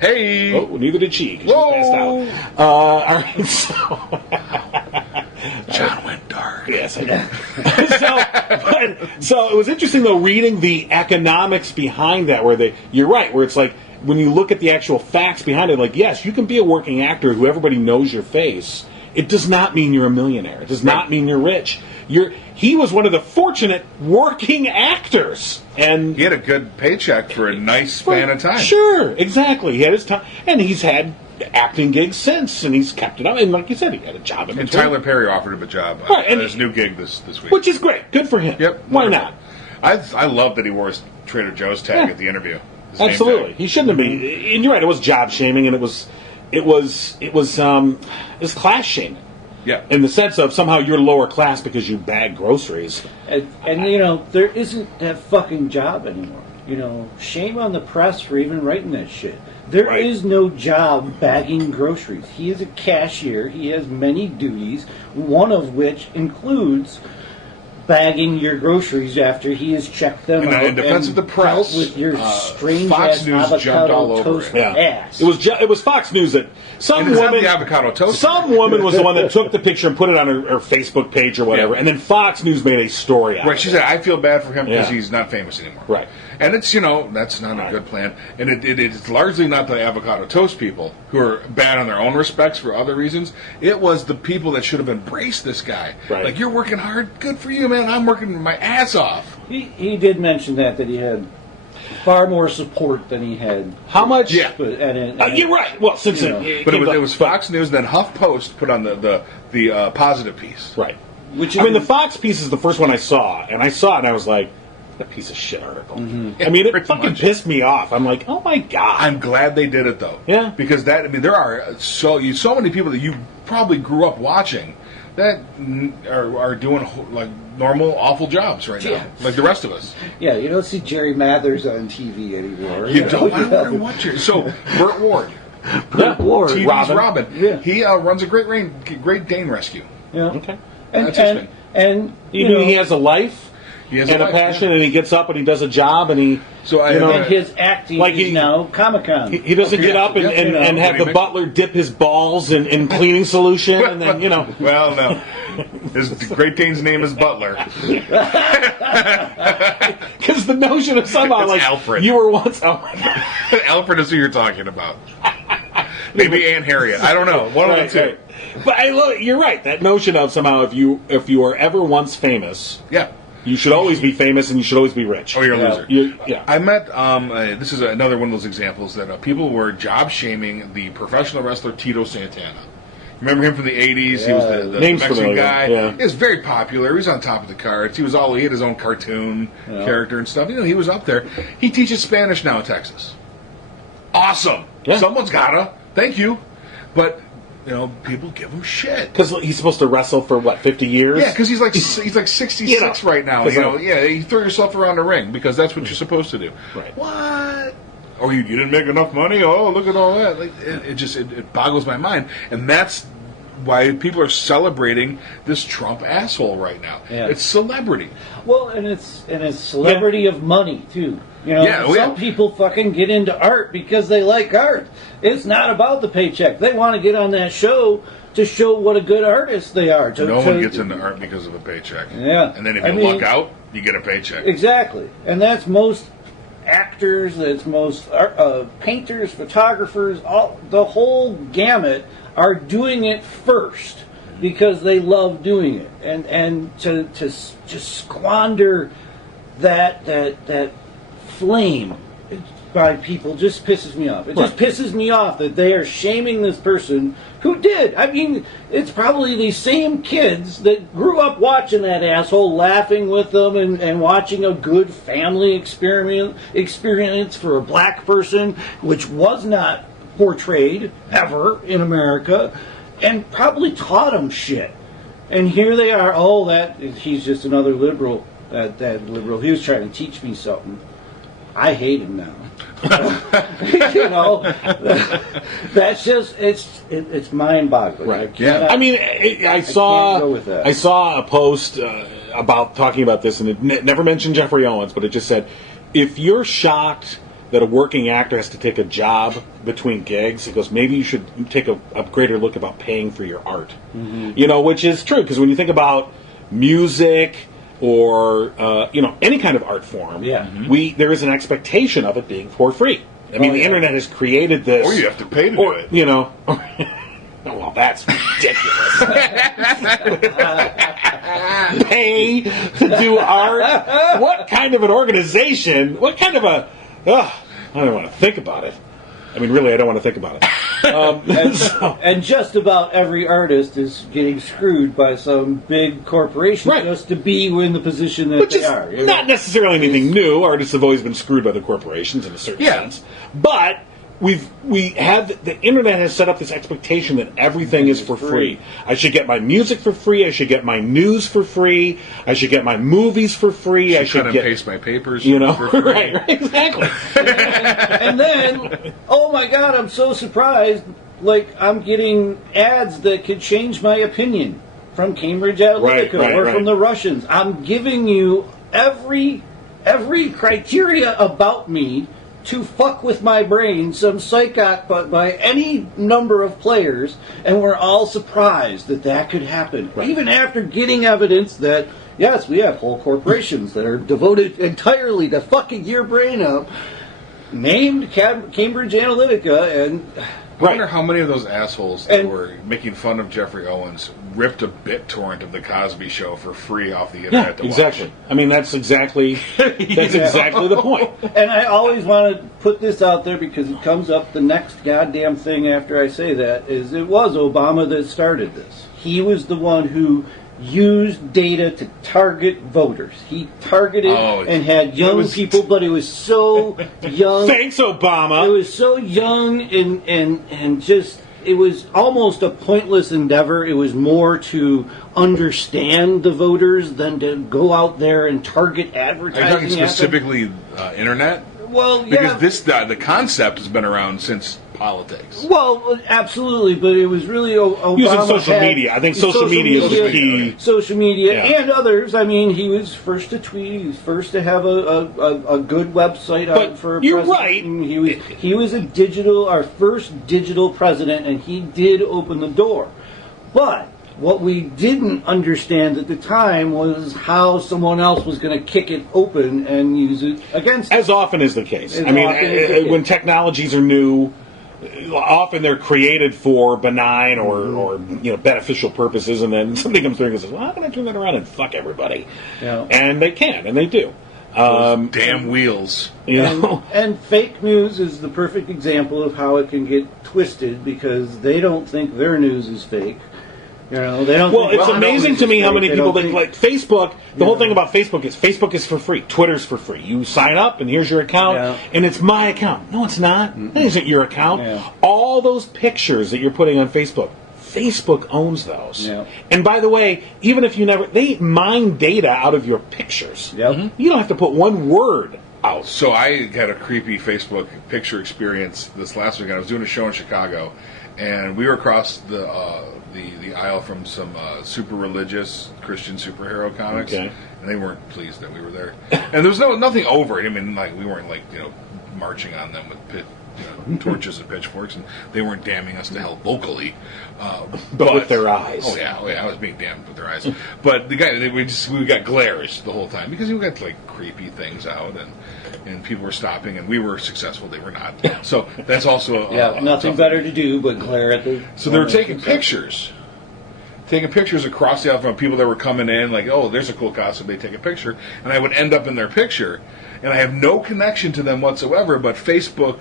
Hey! Oh, neither did she. She Whoa! passed out. All right, so... John went dark. Yes, I know. so it was interesting, though, reading the economics behind that, you're right, where it's like, when you look at the actual facts behind it, like, yes, you can be a working actor who everybody knows your face. It does not mean you're a millionaire. It does not mean you're rich. He was one of the fortunate working actors, and he had a good paycheck for a nice span of time. Sure, exactly. He had his time, and he's had acting gigs since, and he's kept it up. And like you said, he had a job in and between. Tyler Perry offered him a job and his new gig this week, which is great. Good for him. Yep. Why wonderful. not? I love that he wore his Trader Joe's tag at the interview. Absolutely, he shouldn't have been. And you're right. It was job shaming, and it was class shaming. Yeah. In the sense of somehow you're lower class because you bag groceries. And there isn't that fucking job anymore. Shame on the press for even writing that shit. There is no job bagging groceries. He is a cashier. He has many duties, one of which includes bagging your groceries after he has checked them out. In defense of the press, with your strange Fox ass News jumped all over toast it. ass. It was Fox News that some woman, the avocado toast. Some woman was the one that took the picture and put it on her Facebook page or whatever, and then Fox News made a story out of it. Right, she said, I feel bad for him because he's not famous anymore. Right. And it's, that's not a good plan. And it's largely not the avocado toast people who are bad on their own respects for other reasons. It was the people that should have embraced this guy. Right. Like, you're working hard. Good for you, man. I'm working my ass off. He did mention that he had far more support than he had. How much? Yeah. You're right. Well, since but it was Fox News, then HuffPost put on the positive piece. Right. The Fox piece is the first one I saw, and I was like, a piece of shit article. Mm-hmm. I mean, it fucking pissed me off. I'm like, oh my god. I'm glad they did it though. Yeah. Because there are so many people that you probably grew up watching that are doing like normal awful jobs right now, like the rest of us. Yeah, you don't see Jerry Mathers on TV anymore. You don't. I wonder what Jerry. So Burt Ward. TV's Robin. Yeah. He runs a Great Dane rescue. Yeah. Okay. And you know he has a life. He has and a a life, passion, yeah. and he gets up and he does a job, and he, So I, you know, And his acting Like is he- now Comic-Con. he doesn't Okay, get up and, yeah, and, you know, and have what the he butler dip his balls in cleaning solution, and then, you know. well, no. His Great Dane's name is Butler. Because the notion of somehow, It's like, Alfred. you were once, oh my God. Alfred is who you're talking about. Maybe Aunt Harriet. I don't know. One of the two. Right. But you're right. That notion of somehow, if you are ever once famous, Yeah. you should always be famous and you should always be rich. Or you're a Yeah. loser. Yeah. I met, this is another one of those examples that people were job shaming the professional wrestler Tito Santana. Remember him from the 80s? He was the Name's Mexican familiar, guy. yeah. He was very popular. He was on top of the cards. He had his own cartoon character and stuff. You know, he was up there. He teaches Spanish now in Texas. Awesome. Yeah. Someone's gotta. Thank you. But, you know, people give him shit. Because he's supposed to wrestle for, what, 50 years? Yeah, because he's like 66 You know, right now. You know, yeah, you throw yourself around the ring because that's what you're supposed to do. Right. What? Or you didn't make enough money? Oh, look at all that! Like it boggles my mind, and that's why people are celebrating this Trump asshole right now. Yeah. It's celebrity. Well, and it's celebrity of money too. You know, Yeah, oh, some yeah. people fucking get into art because they like art. It's not about the paycheck. They want to get on that show to show what a good artist they are. No one gets into art because of a paycheck. Yeah. And then if I you mean- luck out, you get a paycheck. Exactly, and that's most actors. That's most painters, photographers. The whole gamut are doing it first because they love doing it, and to just squander that flame by people just pisses me off. It just pisses me off that they are shaming this person who did. I mean, it's probably these same kids that grew up watching that asshole, laughing with them, and watching a good family experience for a black person, which was not portrayed ever in America, and probably taught them shit. And here they are. Oh, he's just another liberal. That liberal. He was trying to teach me something. I hate him now. You know, that's just it's mind-boggling. Right. Yeah. I mean, I saw go with that. I saw a post about talking about this, and it never mentioned Jeffrey Owens, but it just said, if you're shocked that a working actor has to take a job between gigs, it goes, maybe you should take a greater look about paying for your art. Mm-hmm. You know, which is true, because when you think about music or any kind of art form, there is an expectation of it being for free. I mean, the internet has created this. Or you have to pay to do it. You know. Well, that's ridiculous. Pay to do art? What kind of an organization? What kind of a... I don't want to think about it. I mean, really, I don't want to think about it. And just about every artist is getting screwed by some big corporation Right. just to be in the position that Which they is are. you know? not necessarily anything new. Artists have always been screwed by the corporations in a certain sense. But the internet has set up this expectation that everything is for free. I should get my music for free. I should get my news for free. I should get my movies for free. I should cut and get, paste my papers. you know, for free. right, exactly. And then, oh my God, I'm so surprised. Like, I'm getting ads that could change my opinion from Cambridge Analytica or from the Russians. I'm giving you every criteria about me to fuck with my brain, some psychoc by any number of players, and we're all surprised that could happen. Right. Even after getting evidence that, yes, we have whole corporations that are devoted entirely to fucking your brain up, named Cambridge Analytica, and... I wonder how many of those assholes that And- were making fun of Jeffrey Owens ripped a BitTorrent of the Cosby Show for free off the Yeah, internet to exactly. watch. I mean, that's exactly exactly the point. And I always want to put this out there because it comes up the next goddamn thing after I say that is it was Obama that started this. He was the one who used data to target voters. He targeted and had young people, but it was so young. Thanks, Obama. It was so young and just it was almost a pointless endeavor. It was more to understand the voters than to go out there and target Are advertising. you talking at them. specifically internet? Well, yeah. Because the concept has been around since politics. Well, absolutely, but it was really Obama Using social had- media. I think social media is the key. Social media Yeah. and others. I mean, he was first to tweet. He was first to have a good website But out for a you're president. right. And he was our first digital president, and he did open the door. But what we didn't understand at the time was how someone else was going to kick it open and use it against As often is the case. As I mean, often is the case. when technologies are new, often they're created for benign or beneficial purposes, and then somebody comes through and says, "Well, how can I turn that around and fuck everybody?" Yeah. And they can, and they do. Those damn wheels. You know, And fake news is the perfect example of how it can get twisted because they don't think their news is fake. You know, they don't. well, think, it's amazing to me how many They people don't think, think- like Facebook. The whole thing about Facebook is for free. Twitter's for free. You sign up, and here's your account, Yeah. and it's my account. No, it's not. That isn't your account. Yeah. All those pictures that you're putting on Facebook, Facebook owns those. Yeah. And by the way, even if they mine data out of your pictures. Yep. You don't have to put one word out. So I had a creepy Facebook picture experience this last weekend. I was doing a show in Chicago, and we were across the aisle from some super religious Christian superhero comics, Okay. and they weren't pleased that we were there. And there was nothing over it. I mean, like we weren't marching on them with torches and pitchforks, and they weren't damning us to hell vocally. But with their eyes. Oh yeah, I was being damned with their eyes. But the guy, we got glares the whole time because we got like creepy things out, and people were stopping, and we were successful. They were not. So that's also nothing better to do but glare at the. So they were taking pictures across the aisle from people that were coming in, like, oh, there's a cool costume. They take a picture, and I would end up in their picture, and I have no connection to them whatsoever. But Facebook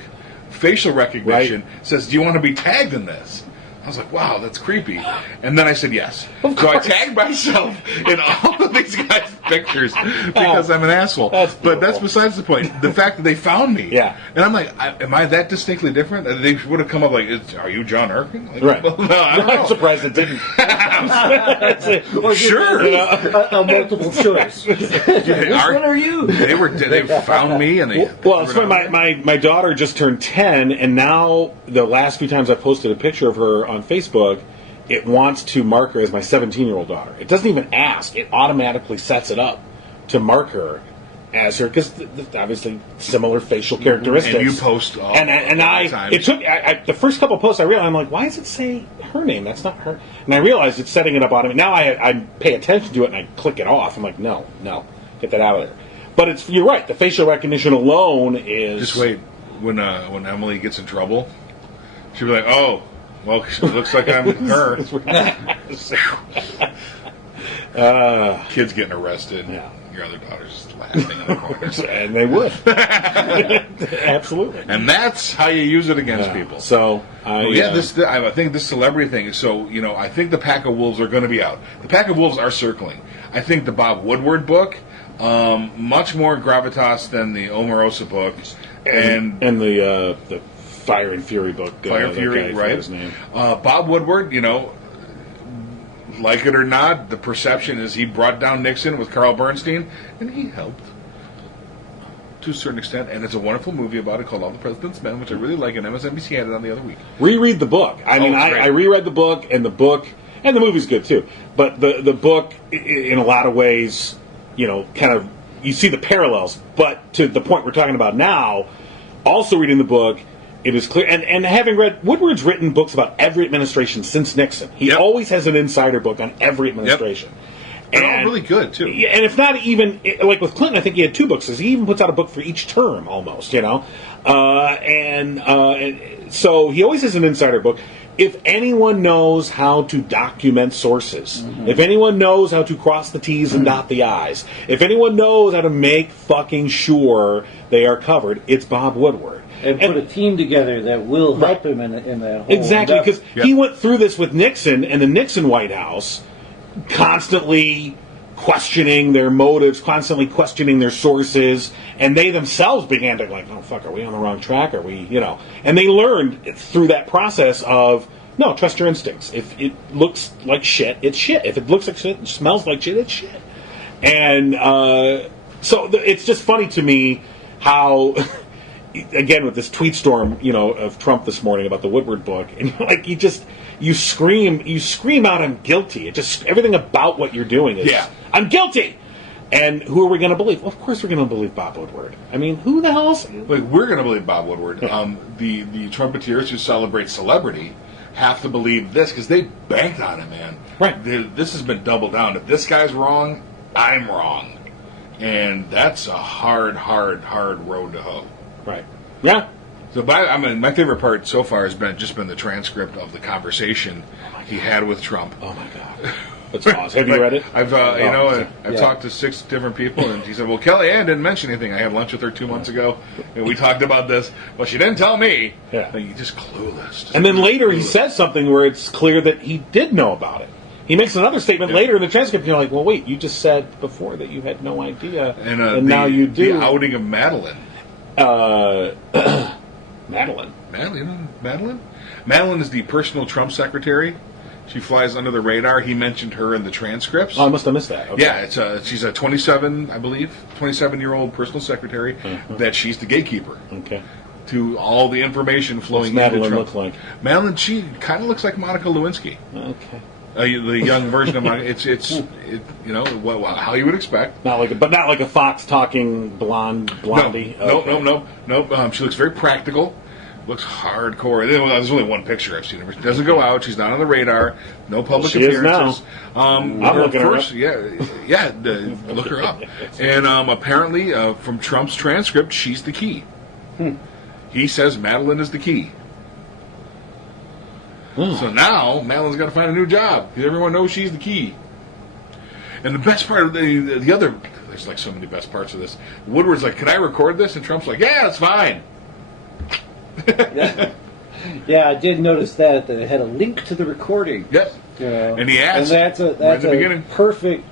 facial recognition says, "Do you want to be tagged in this?" I was like, wow, that's creepy. And then I said yes. So I tagged myself in all of these guys' pictures because I'm an asshole. But that's besides the point. The fact that they found me. Yeah. And I'm like, am I that distinctly different? They would have come up like, are you John Irving? Like, Right. Well, no, I don't know. I'm surprised it didn't. Or Sure. a multiple choice. Which one are you? They found me and they. Well, it's funny. My daughter just turned 10, and now the last few times I posted a picture of her on Facebook, it wants to mark her as my 17-year-old daughter. It doesn't even ask; it automatically sets it up to mark her as her because obviously similar facial characteristics. And you post all I times. it took the first couple of posts I realized I'm like, why does it say her name? That's not her. And I realized it's setting it up automatically. Now I pay attention to it and I click it off. I'm like, no, get that out of there. But you're right. The facial recognition alone is Just wait. When Emily gets in trouble, she'll be like, oh, well, it looks like I'm her. Kids getting arrested. Yeah. Your other daughter's just laughing in the corners. And they would. Absolutely. And that's how you use it against people. So, I think this celebrity thing. So, I think the Pack of Wolves are going to be out. The Pack of Wolves are circling. I think the Bob Woodward book, much more gravitas than the Omarosa book, and the Fire and Fury book. Fire and Fury, I forget right? His name. Bob Woodward, like it or not, the perception is he brought down Nixon with Carl Bernstein, and he helped to a certain extent. And it's a wonderful movie about it called All the President's Men, which I really like, and MSNBC had it on the other week. Reread the book. I mean, it's great. I reread the book, and the movie's good too. But the book, in a lot of ways, kind of you see the parallels. But to the point we're talking about now, also reading the book, it is clear, and having read, Woodward's written books about every administration since Nixon. He always has an insider book on every administration. They're all really good, too. Yeah, and if not even, like with Clinton, I think he had 2 books. He even puts out a book for each term, almost, and so he always has an insider book. If anyone knows how to document sources, if anyone knows how to cross the T's and dot the I's, if anyone knows how to make fucking sure they are covered, it's Bob Woodward. And put a team together that will help him in that whole Exactly, endeavor. because he went through this with Nixon and the Nixon White House, constantly questioning their motives, constantly questioning their sources, and they themselves began to like, oh fuck, are we on the wrong track? Are we, And they learned through that process of, no, trust your instincts. If it looks like shit, it's shit. If it looks like shit, it smells like shit, it's shit. And so it's just funny to me how again with this tweet storm, of Trump this morning about the Woodward book, and you scream out, "I'm guilty!" It just everything about what you're doing is, "I'm guilty." And who are we going to believe? Well, of course, we're going to believe Bob Woodward. I mean, who the hell else? Like, we're going to believe Bob Woodward. The Trumpeteers who celebrate celebrity have to believe this because they banked on it, man. Right. This has been doubled down. If this guy's wrong, I'm wrong, and that's a hard road to hoe. Right. Yeah. So, my favorite part so far has been the transcript of the conversation he had with Trump. Oh my God. That's awesome. Have you read it? I've talked to 6 different people, and he said, "Well, Kellyanne didn't mention anything. I had lunch with her 2 months ago, and we talked about this. Well, she didn't tell me." Yeah. Like, you're just clueless. And then later he says something where it's clear that he did know about it. He makes another statement later in the transcript. You're like, "Well, wait, you just said before that you had no idea, and now you do." The outing of Madeline. Madeline. Madeline is the personal Trump secretary. She flies under the radar. He mentioned her in the transcripts. Oh, I must have missed that. Okay. Yeah, she's a 27-year-old personal secretary. That she's the gatekeeper. Okay. To all the information flowing What's into Madeline Trump. look like? Madeline, she kind of looks like Monica Lewinsky. Okay. The young version of Monica. It's how you would expect. Not like a fox talking blondie. No. She looks very practical. Looks hardcore. There's only one picture I've seen of her. She doesn't go out. She's not on the radar. No public appearances. I'm looking her up. Look her up. And apparently, from Trump's transcript, she's the key. He says Madeline is the key. So now Madeline's got to find a new job because everyone knows she's the key. And the best part of the other, there's like so many best parts of this. Woodward's like, "Can I record this?" And Trump's like, "Yeah, that's fine." Yeah, I did notice that it had a link to the recording. Yep. And he asked, and that's right a perfect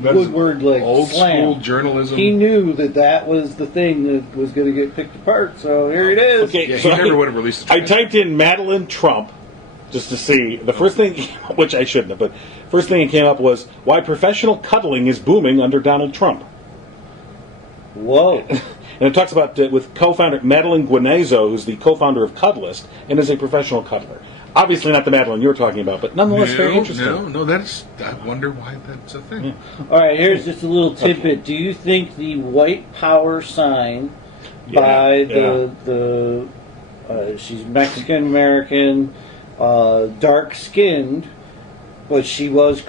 Woodward old slam. school journalism. He knew that was the thing that was going to get picked apart. So here it is. Okay, Yeah, so he never would have released the I transcript. typed in Madeline Trump just to see. The first thing, which I shouldn't have, but first thing that came up was why professional cuddling is booming under Donald Trump. Whoa. And it talks about with co-founder Madeline Guinezo, who's the co-founder of Cuddlist, and is a professional cuddler. Obviously not the Madeline you're talking about, but nonetheless very interesting. No, I wonder why that's a thing. Yeah. All right, here's just a little tidbit. Okay. Do you think the white power sign by she's Mexican American, dark skinned, but she was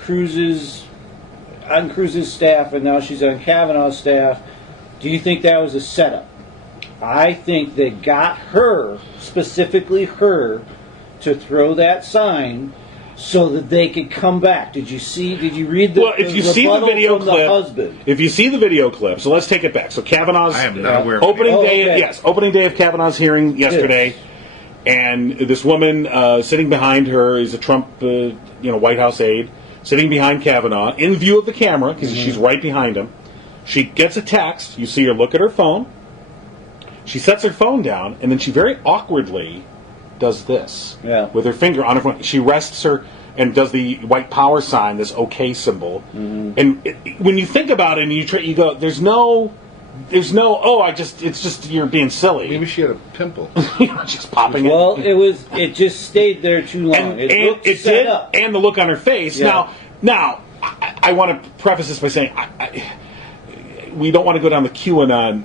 on Cruz's staff and now she's on Kavanaugh's staff? Do you think that was a setup? I think they got her, specifically her, to throw that sign so that they could come back. Did you read the Well, if you see the video from clip, the husband? If you see the video clip, so let's take it back. So Kavanaugh's I am not aware of opening any. day. Okay. Yes, opening day of Kavanaugh's hearing yesterday, and this woman sitting behind her is a Trump, White House aide, sitting behind Kavanaugh in view of the camera because she's right behind him. She gets a text. You see her look at her phone. She sets her phone down, and then she very awkwardly does this with her finger on her phone. She rests her and does the white power sign, this OK symbol. Mm-hmm. And when you think about it, and you go, there's no. It's just you're being silly. Maybe she had a pimple. Just popping it. Well, it just stayed there too long. And it did, up. and the look on her face. Yeah. Now, I want to preface this by saying, we don't want to go down the QAnon.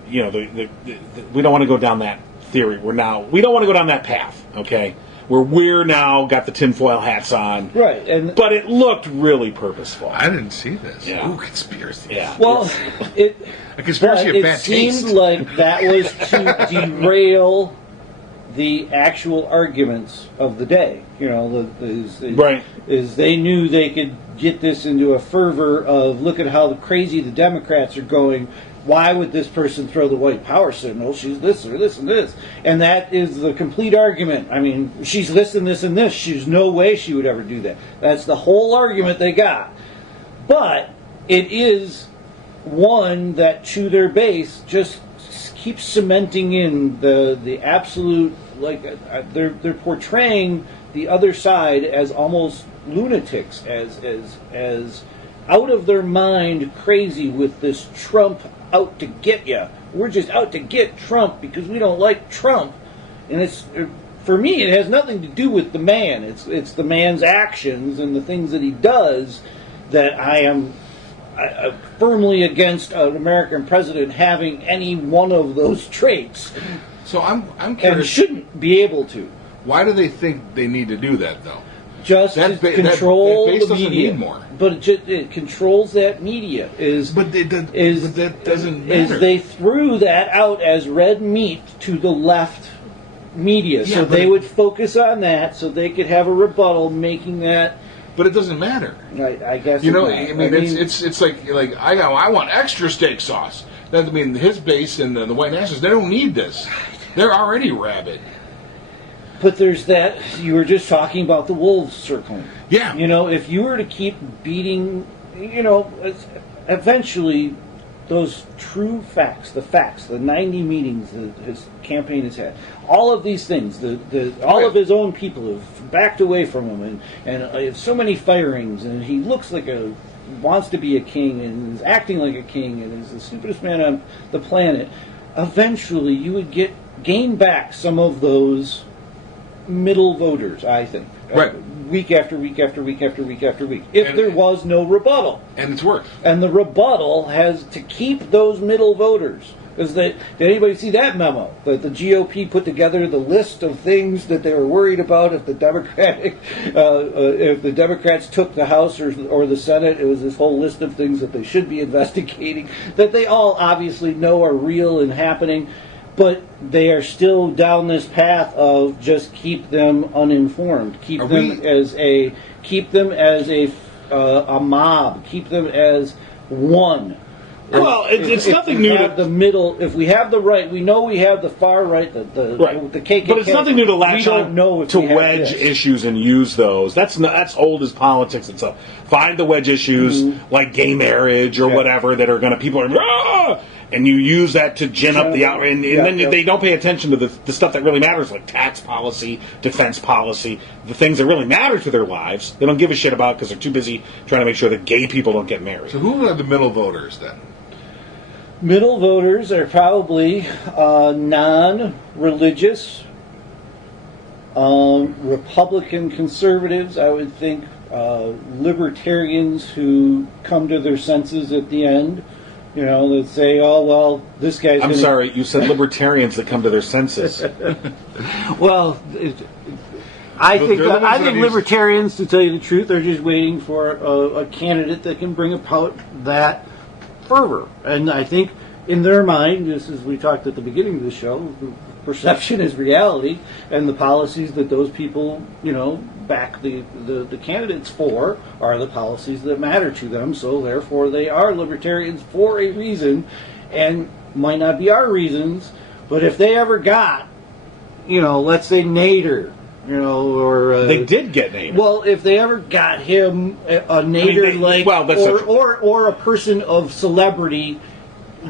We don't want to go down that theory. We don't want to go down that path. Okay, where we're now got the tinfoil hats on. Right, but it looked really purposeful. I didn't see this. Yeah. Ooh, conspiracy. Yeah. Well, a conspiracy of bad taste. It seemed like that was to derail the actual arguments of the day. Right. Is they knew they could get this into a fervor of look at how crazy the Democrats are going. Why would this person throw the white power signal? She's this or this and this. And that is the complete argument. I mean, she's this and this and this. There's no way she would ever do that. That's the whole argument they got. But it is one that, to their base, just keeps cementing in the absolute, they're portraying the other side as almost lunatics, as out of their mind crazy with this Trump out to get you. We're just out to get Trump because we don't like Trump. And it's, for me, it has nothing to do with the man. It's the man's actions and the things that he does that I am firmly against an American president having any one of those traits. So I'm And curious. shouldn't be able to. Why do they think they need to do that, though? Just That to that control base the doesn't media. need more. But it controls that media. But that doesn't matter. Is they threw that out as red meat to the left media. Yeah, So but they it- would focus on that so they could have a rebuttal making that. But it doesn't matter. I guess You know, it's I not. mean, it's like I want extra steak sauce. That, I mean, his base and the white nationalists, they don't need this. They're already rabid. But there's that, you were just talking about the wolves circling. Yeah. You know, if you were to keep beating, you know, eventually those true facts, the 90 meetings that his campaign has had, all of these things, all of his own people have backed away from him, and so many firings, and he looks like wants to be a king, and is acting like a king, and is the stupidest man on the planet. Eventually, you would gain back some of those middle voters, I think. Right. Week after week after week after week after week. If And- there was no rebuttal. And it's worked. And the rebuttal has to keep those middle voters. Did anybody see that memo? That the GOP put together the list of things that they were worried about if the Democrats took the House or the Senate. It was this whole list of things that they should be investigating, that they all obviously know are real and happening, but they are still down this path of just keep them uninformed, keep them as a mob, keep them as one. Well, it's nothing new to the middle. If we have the right, we know we have the far right, the KKK. But it's nothing new to latch we on don't know if to we have wedge this. issues and use those. That's old as politics and stuff. Find the wedge issues like gay marriage or whatever that are going to people are. "Ah!" And you use that to gin up the outrage, and then they don't pay attention to the stuff that really matters, like tax policy, defense policy, the things that really matter to their lives. They don't give a shit about because they're too busy trying to make sure that gay people don't get married. So who are the middle voters then? Middle voters are probably non-religious, Republican conservatives, I would think, libertarians who come to their senses at the end. You know, that say, "Oh well, this guy's." I'm sorry, you said libertarians that come to their senses. Well, I think They're the ones that use- libertarians, to tell you the truth, are just waiting for a candidate that can bring about that fervor. And I think in their mind, just as we talked at the beginning of the show, perception is reality, and the policies that those people, you know, back the candidates for are the policies that matter to them. So therefore, they are libertarians for a reason, and might not be our reasons. But if they ever got, you know, let's say Nader, you know, or They did get named. well, if they ever got him a Nader or a person of celebrity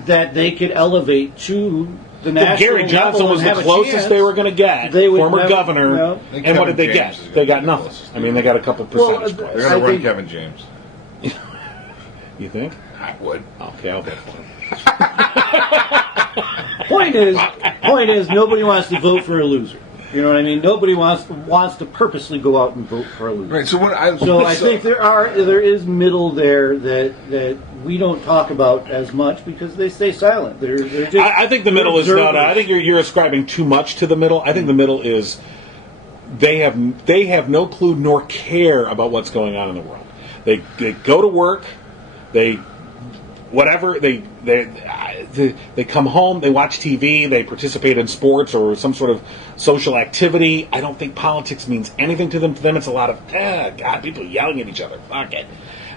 that they could elevate to the national Gary Johnson level was and the have a closest chance, they were going to get. they would Former never- governor. no. And what did they Kevin James get? is They gonna got be nothing. closest. I mean, they got a couple Well, percentage They're points. going to I run think- Kevin James. You think? I would. Okay, I'll bet for him. Point is, nobody wants to vote for a loser. You know what I mean? Nobody wants to purposely go out and vote for a loser. Right. So So I think there is middle there that we don't talk about as much because they stay silent. They're just, I think the middle is observers. no. I think you're ascribing too much to the middle. I think the middle is they have no clue nor care about what's going on in the world. They go to work, they come home, they watch TV, they participate in sports or some sort of social activity. I don't think politics means anything to them. To them, it's a lot of God, people yelling at each other. Fuck it.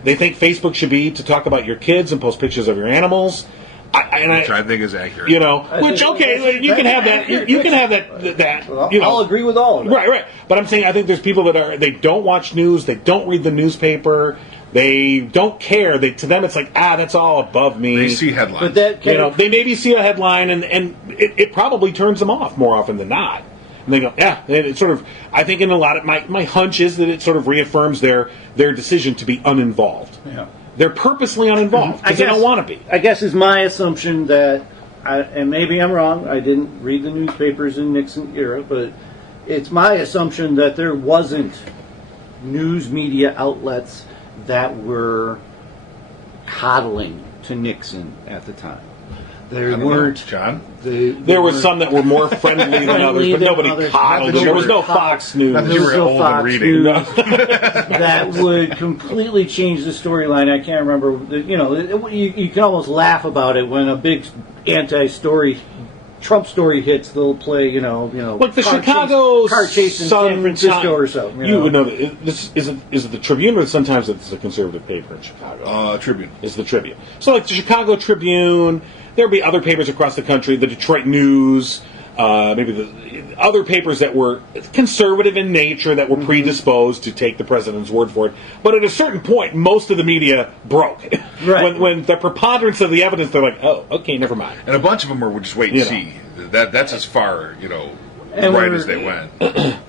They think Facebook should be to talk about your kids and post pictures of your animals. which I think is accurate. You know, I which think okay, you can have that. You can have that. Well, You know, I'll agree with all of it. Right. But I'm saying I think there's people that they don't watch news, they don't read the newspaper, they don't care. To them, it's like that's all above me. They see headlines. But that You know, they maybe see a headline and it probably turns them off more often than not. And they go, and it sort of. I think in a lot of my hunch is that it sort of reaffirms their decision to be uninvolved. Yeah. they're purposely uninvolved because they don't want to be. I guess is my assumption that, and maybe I'm wrong, I didn't read the newspapers in Nixon era, but it's my assumption that there wasn't news media outlets that were coddling to Nixon at the time. There weren't, John. There were some that were more friendly than others, but nobody coddled them. There was no Fox News. Not that you were old and reading. that would completely change the storyline. I can't remember. You can almost laugh about it when a big anti-story Trump story hits. They'll play, like the Chicago car chase in San Francisco or something. You would know that. Is it the Tribune, or sometimes it's a conservative paper in Chicago? Tribune. It's the Tribune. So like the Chicago Tribune, there'll be other papers across the country, the Detroit News, maybe the other papers that were conservative in nature, that were predisposed to take the president's word for it. But at a certain point, most of the media broke. Right. when the preponderance of the evidence, they're like, oh, okay, never mind. And a bunch of them were just wait and see. That's as far, right as they went.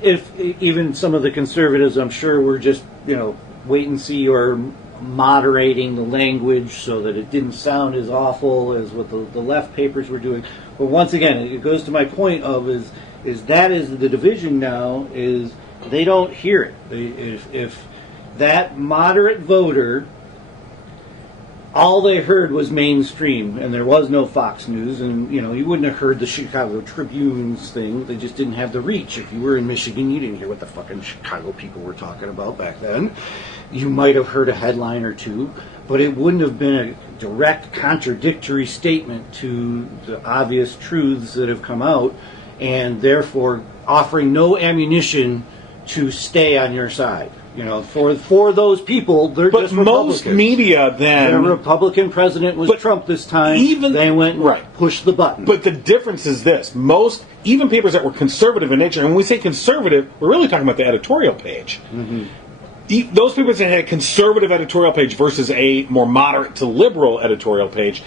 If even some of the conservatives, I'm sure, were just, wait and see or moderating the language so that it didn't sound as awful as what the left papers were doing. But once again, it goes to my point of is the division now is they don't hear it. If that moderate voter, all they heard was mainstream, and there was no Fox News, and you wouldn't have heard the Chicago Tribune's thing. They just didn't have the reach. If you were in Michigan, you didn't hear what the fucking Chicago people were talking about back then. You might have heard a headline or two, but it wouldn't have been a direct contradictory statement to the obvious truths that have come out, and therefore offering no ammunition to stay on your side. For those people, they're just Republicans. Most media then... The Republican president was Trump this time. They went and pushed the button. But the difference is this. Even papers that were conservative in nature, and when we say conservative, we're really talking about the editorial page. Mm-hmm. Those papers that had a conservative editorial page versus a more moderate to liberal editorial page,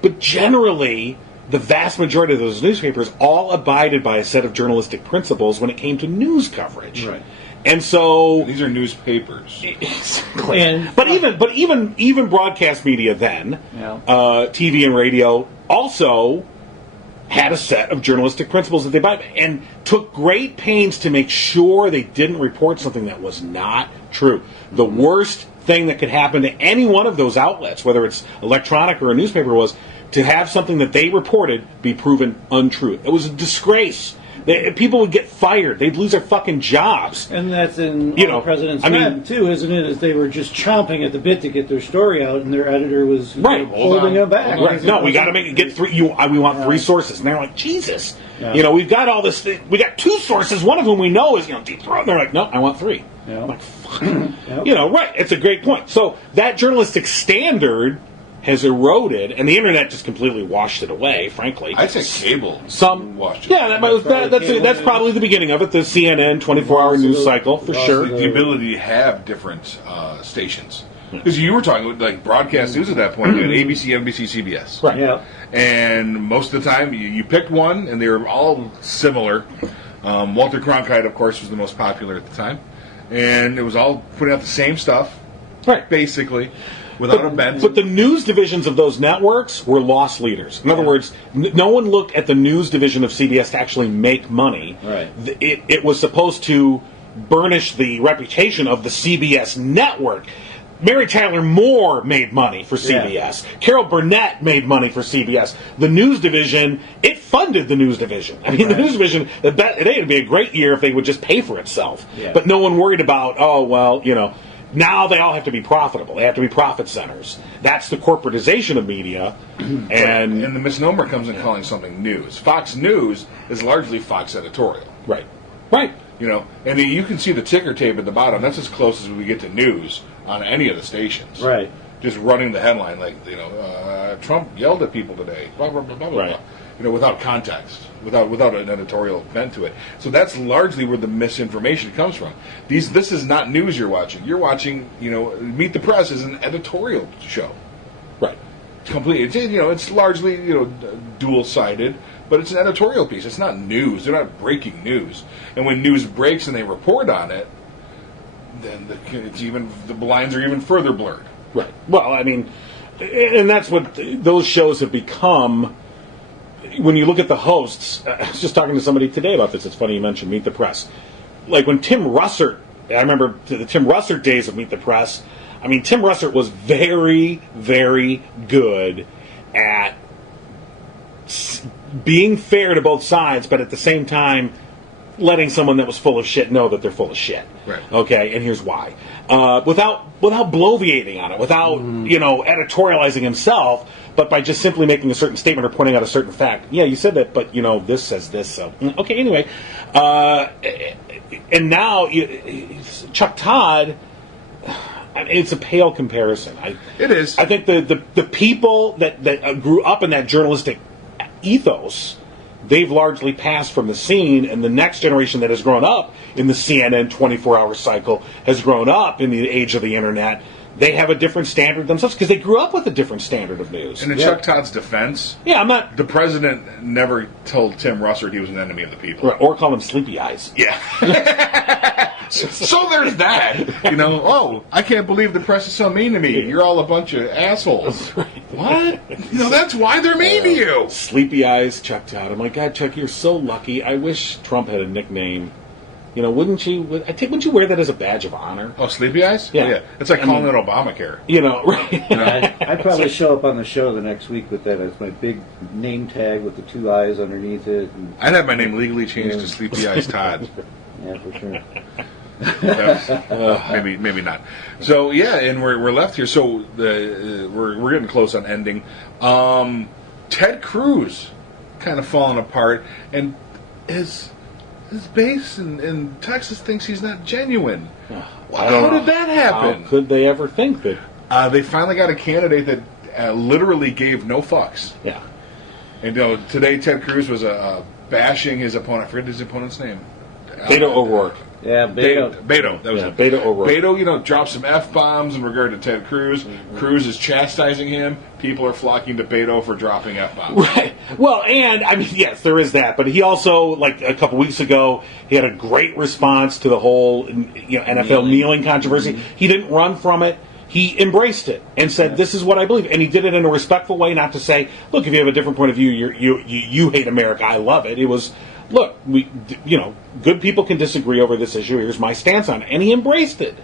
but generally, the vast majority of those newspapers all abided by a set of journalistic principles when it came to news coverage. Right. And so these are newspapers. But even broadcast media then, TV and radio also had a set of journalistic principles that they abided by, and took great pains to make sure they didn't report something that was not true. The worst thing that could happen to any one of those outlets, whether it's electronic or a newspaper, was to have something that they reported be proven untrue. It was a disgrace. People would get fired. They'd lose their fucking jobs. And that's in all the president's men, too, isn't it? Is they were just chomping at the bit to get their story out, and their editor was holding them back. Right. No, we got to get three. We want three sources. And they're like, Jesus. Yeah. We've got all this. We got two sources. One of whom we know is Deep Throat. And they're like, no, I want three. Yeah. I'm like, fuck. Right. It's a great point. So that journalistic standard has eroded, and the internet just completely washed it away, frankly. I'd say cable washed it. Yeah, that's probably the beginning of it, the CNN 24-hour news cycle, for sure. The ability to have different stations. Because you were talking about like broadcast news at that point. You had ABC, NBC, CBS. Right. Yeah. And most of the time, you picked one, and they were all similar. Walter Cronkite, of course, was the most popular at the time. And it was all putting out the same stuff, basically. Without a bent. But the news divisions of those networks were loss leaders. In other words, no one looked at the news division of CBS to actually make money. Right. It was supposed to burnish the reputation of the CBS network. Mary Tyler Moore made money for CBS. Yeah. Carol Burnett made money for CBS. The news division, it funded the news division. I mean, the news division, it'd be a great year if they would just pay for itself. Yeah. But no one worried about, now they all have to be profitable. They have to be profit centers. That's the corporatization of media. And the misnomer comes in calling something news. Fox News is largely Fox editorial. Right. And you can see the ticker tape at the bottom. That's as close as we get to news on any of the stations. Right. Just running the headline like, Trump yelled at people today. Blah, blah, blah, blah, right. blah. Without context, without an editorial bent to it. So that's largely where the misinformation comes from. This is not news you're watching. You're watching, Meet the Press is an editorial show. Right. Completely. It's largely, dual-sided, but it's an editorial piece. It's not news. They're not breaking news. And when news breaks and they report on it, then the lines are even further blurred. Right. Well, I mean, and that's what those shows have become. When you look at the hosts, I was just talking to somebody today about this. It's funny you mentioned Meet the Press. Like when Tim Russert, I remember the Tim Russert days of Meet the Press. I mean, Tim Russert was very, very good at being fair to both sides, but at the same time letting someone that was full of shit know that they're full of shit. Right. Okay, and here's why. Without bloviating on it, without editorializing himself, but by just simply making a certain statement or pointing out a certain fact. Yeah, you said that, but this says this. So okay, anyway. And now Chuck Todd. It's a pale comparison. It is. I think the people that grew up in that journalistic ethos, they've largely passed from the scene, and the next generation that has grown up in the CNN 24-hour cycle has grown up in the age of the internet. They have a different standard themselves because they grew up with a different standard of news. And in Chuck Todd's defense, I'm not. The president never told Tim Russert he was an enemy of the people. Right, or called him Sleepy Eyes. Yeah. So there's that. I can't believe the press is so mean to me. You're all a bunch of assholes. What? That's why they're mean to you. Sleepy Eyes, Chuck Todd. Oh my God, Chuck, you're so lucky. I wish Trump had a nickname. Wouldn't you? Wouldn't you wear that as a badge of honor? Oh, Sleepy Eyes? Yeah. Oh, yeah. It's like calling it Obamacare. Right? I'd probably show up on the show the next week with that as my big name tag with the 2 eyes underneath it. And, I'd have my name legally changed to Sleepy Eyes Todd. yeah, for sure. Maybe not. So yeah, and we're left here. So we're getting close on ending. Ted Cruz kind of falling apart, and his base in Texas thinks he's not genuine. How did that happen? How could they ever think that? They finally got a candidate that literally gave no fucks. Yeah. And today Ted Cruz was bashing his opponent. I forget his opponent's name. Beto O'Rourke. Yeah, Beto. That was it. Beto O'Rourke. Beto, dropped some F-bombs in regard to Ted Cruz. Mm-hmm. Cruz is chastising him. People are flocking to Beto for dropping F-bombs. Right. Well, and, I mean, yes, there is that. But he also, like a couple weeks ago, he had a great response to the whole NFL kneeling controversy. Mm-hmm. He didn't run from it. He embraced it and said, "This is what I believe," and he did it in a respectful way, not to say, "Look, if you have a different point of view, you hate America. I love it." It was, "Look, good people can disagree over this issue. Here's my stance on it," and he embraced it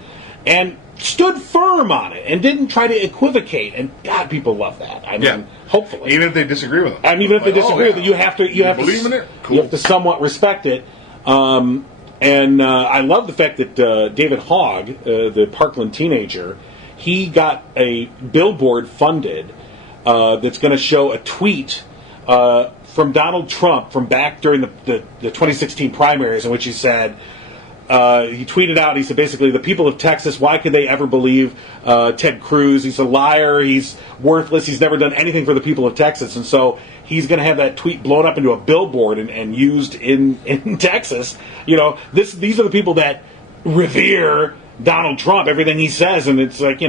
and stood firm on it and didn't try to equivocate. And God, people love that. I mean, hopefully, even if they disagree with him. I mean, even if they disagree with it, you have to believe in it. Cool. You have to somewhat respect it. And I love the fact that David Hogg, the Parkland teenager, he got a billboard funded that's going to show a tweet from Donald Trump from back during the 2016 primaries, in which he said, he tweeted out, he said basically, the people of Texas, why could they ever believe Ted Cruz? He's a liar, he's worthless, he's never done anything for the people of Texas. And so he's going to have that tweet blown up into a billboard and used in Texas. These are the people that revere Donald Trump, everything he says, and it's like,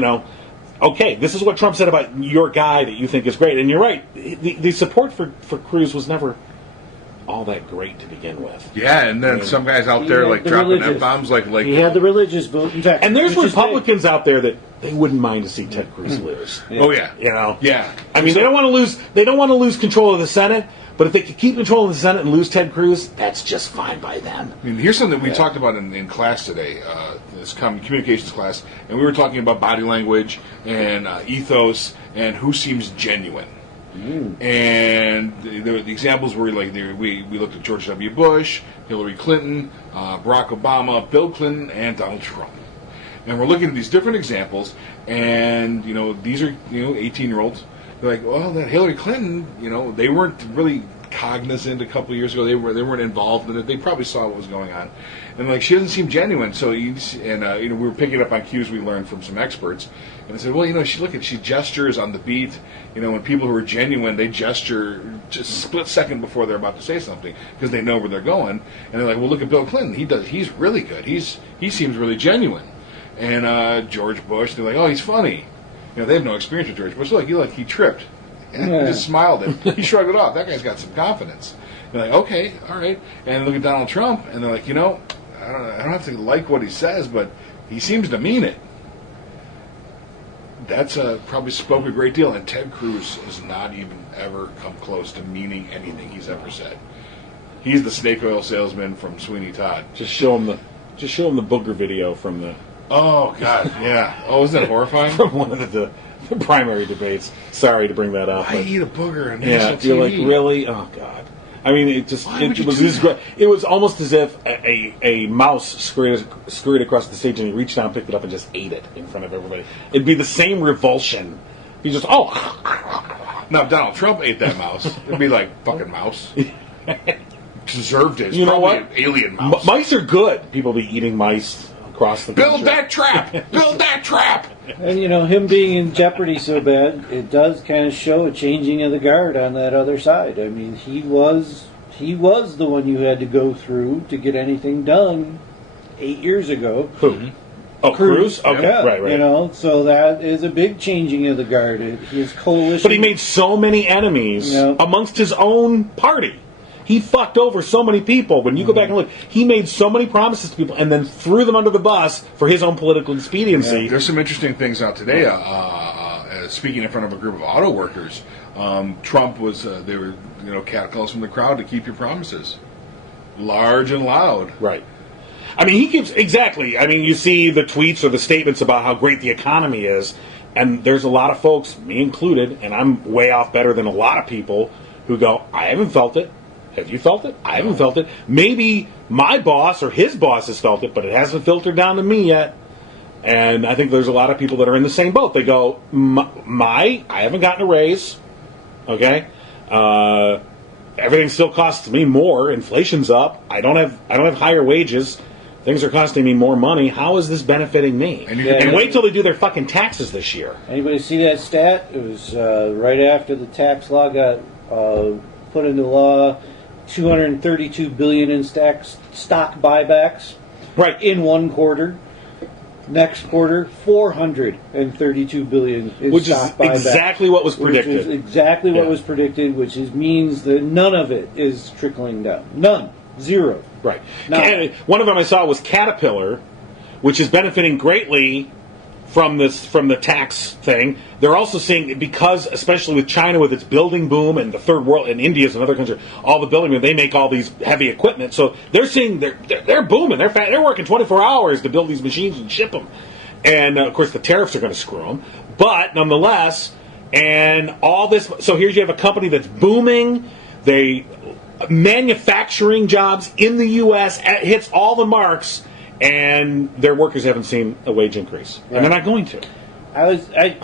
okay, this is what Trump said about your guy that you think is great. And you're right, the support for Cruz was never all that great to begin with. Yeah, and then some guys out there like dropping F-bombs like he had the religious vote. In fact, and there's Republicans out there that they wouldn't mind to see Ted Cruz lose. Yeah. Oh yeah. Yeah. I mean, they don't want to lose. They don't want to lose control of the Senate. But if they could keep control of the Senate and lose Ted Cruz, that's just fine by them. I mean, here's something we talked about in class today, this communications class, and we were talking about body language and ethos and who seems genuine. And the examples were like we looked at George W. Bush, Hillary Clinton, Barack Obama, Bill Clinton, and Donald Trump. And we're looking at these different examples, and these are 18-year-olds. They're like, well, that Hillary Clinton, they weren't really cognizant a couple of years ago. They weren't involved in it. They probably saw what was going on, and she doesn't seem genuine. So we were picking up on cues we learned from some experts, and I said, well, she gestures on the beat. When people who are genuine, they gesture just a split second before they're about to say something because they know where they're going. And they're like, well, look at Bill Clinton. He's really good. He seems really genuine. And George Bush, they're like, oh, he's funny. They have no experience with George Bush. Look, he tripped. He just smiled and he shrugged it off. That guy's got some confidence. They're like, okay, all right. And look at Donald Trump, and they're like, I don't have to like what he says, but he seems to mean it. that's probably spoke a great deal. And Ted Cruz has not even ever come close to meaning anything he's ever said. He's the snake oil salesman from Sweeney Todd. Just show him the booger video from the Oh God, yeah. Oh, isn't that horrifying? from one of the primary debates. Sorry to bring that up. Why but- eat a booger on Yeah, national TV? you're like, really? Oh God! I mean, it would you was do this great. It was almost as if a mouse scurried across the stage and he reached down, picked it up, and just ate it in front of everybody. It'd be the same revulsion. He just Now, if Donald Trump ate that mouse, it'd be like fucking mouse. Deserved it. It's You know probably what? an alien mouse. Mice are good. People be eating mice across the Build country. that trap! Build that trap! And him being in jeopardy so bad, it does kind of show a changing of the guard on that other side. I mean, he was the one you had to go through to get anything done 8 years ago. Who? Oh, Cruz? Okay, Yeah, right. so that is a big changing of the guard. His coalition. But he made so many enemies Yeah. amongst his own party. He fucked over so many people. When you go back and look, he made so many promises to people and then threw them under the bus for his own political expediency. There's some interesting things out today. Speaking in front of a group of auto workers, Trump was, they were, catcalls from the crowd to keep your promises. Large and loud. Right. I mean, he keeps, exactly. I mean, you see the tweets or the statements about how great the economy is, and there's a lot of folks, me included, and I'm way off better than a lot of people, who go, I haven't felt it. Have you felt it? I haven't felt it. Maybe my boss or his boss has felt it, but it hasn't filtered down to me yet. And I think there's a lot of people that are in the same boat. They go, I haven't gotten a raise. Okay? Everything still costs me more. Inflation's up. I don't have higher wages. Things are costing me more money. How is this benefiting me? And wait till they do their fucking taxes this year. Anybody see that stat? It was right after the tax law got put into law. $232 billion in stock buybacks, Right. in one quarter. Next quarter, $432 billion in Which is stock buybacks. exactly what was predicted. Which is exactly what Yeah. was predicted, means that none of it is trickling down. None. Zero. Right. Now- And one of them I saw was Caterpillar, which is benefiting greatly from the tax thing. They're also seeing, because especially with China with its building boom and the third world and India's another country, all the building boom, they make all these heavy equipment. So they're seeing they're booming. They're working 24 hours to build these machines and ship them. And of course the tariffs are going to screw them. But nonetheless, and all this. So here you have a company that's booming. They manufacturing jobs in the U.S. hits all the marks. And their workers haven't seen a wage increase, and they're not going to. I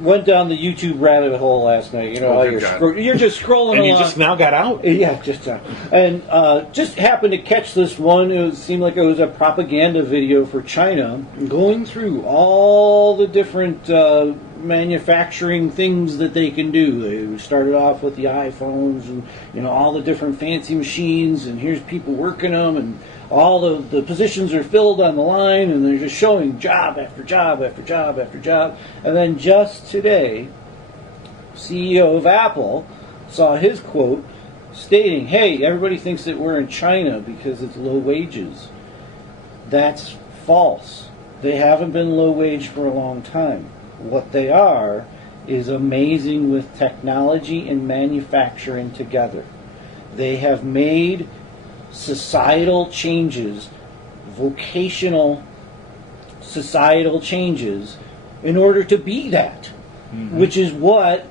went down the YouTube rabbit hole last night. You know how you're just scrolling And along. you just now got out. Yeah, just and just happened to catch this one. It seemed like it was a propaganda video for China, going through all the different manufacturing things that they can do. They started off with the iPhones and all the different fancy machines, and here's people working them, and all the positions are filled on the line, and they're just showing job after job after job after job. And then just today, CEO of Apple saw his quote stating, hey, everybody thinks that we're in China because it's low wages. That's false. They haven't been low wage for a long time. What they are is amazing with technology and manufacturing together. They have made societal changes, vocational societal changes, in order to be that. Mm-hmm. Which is what,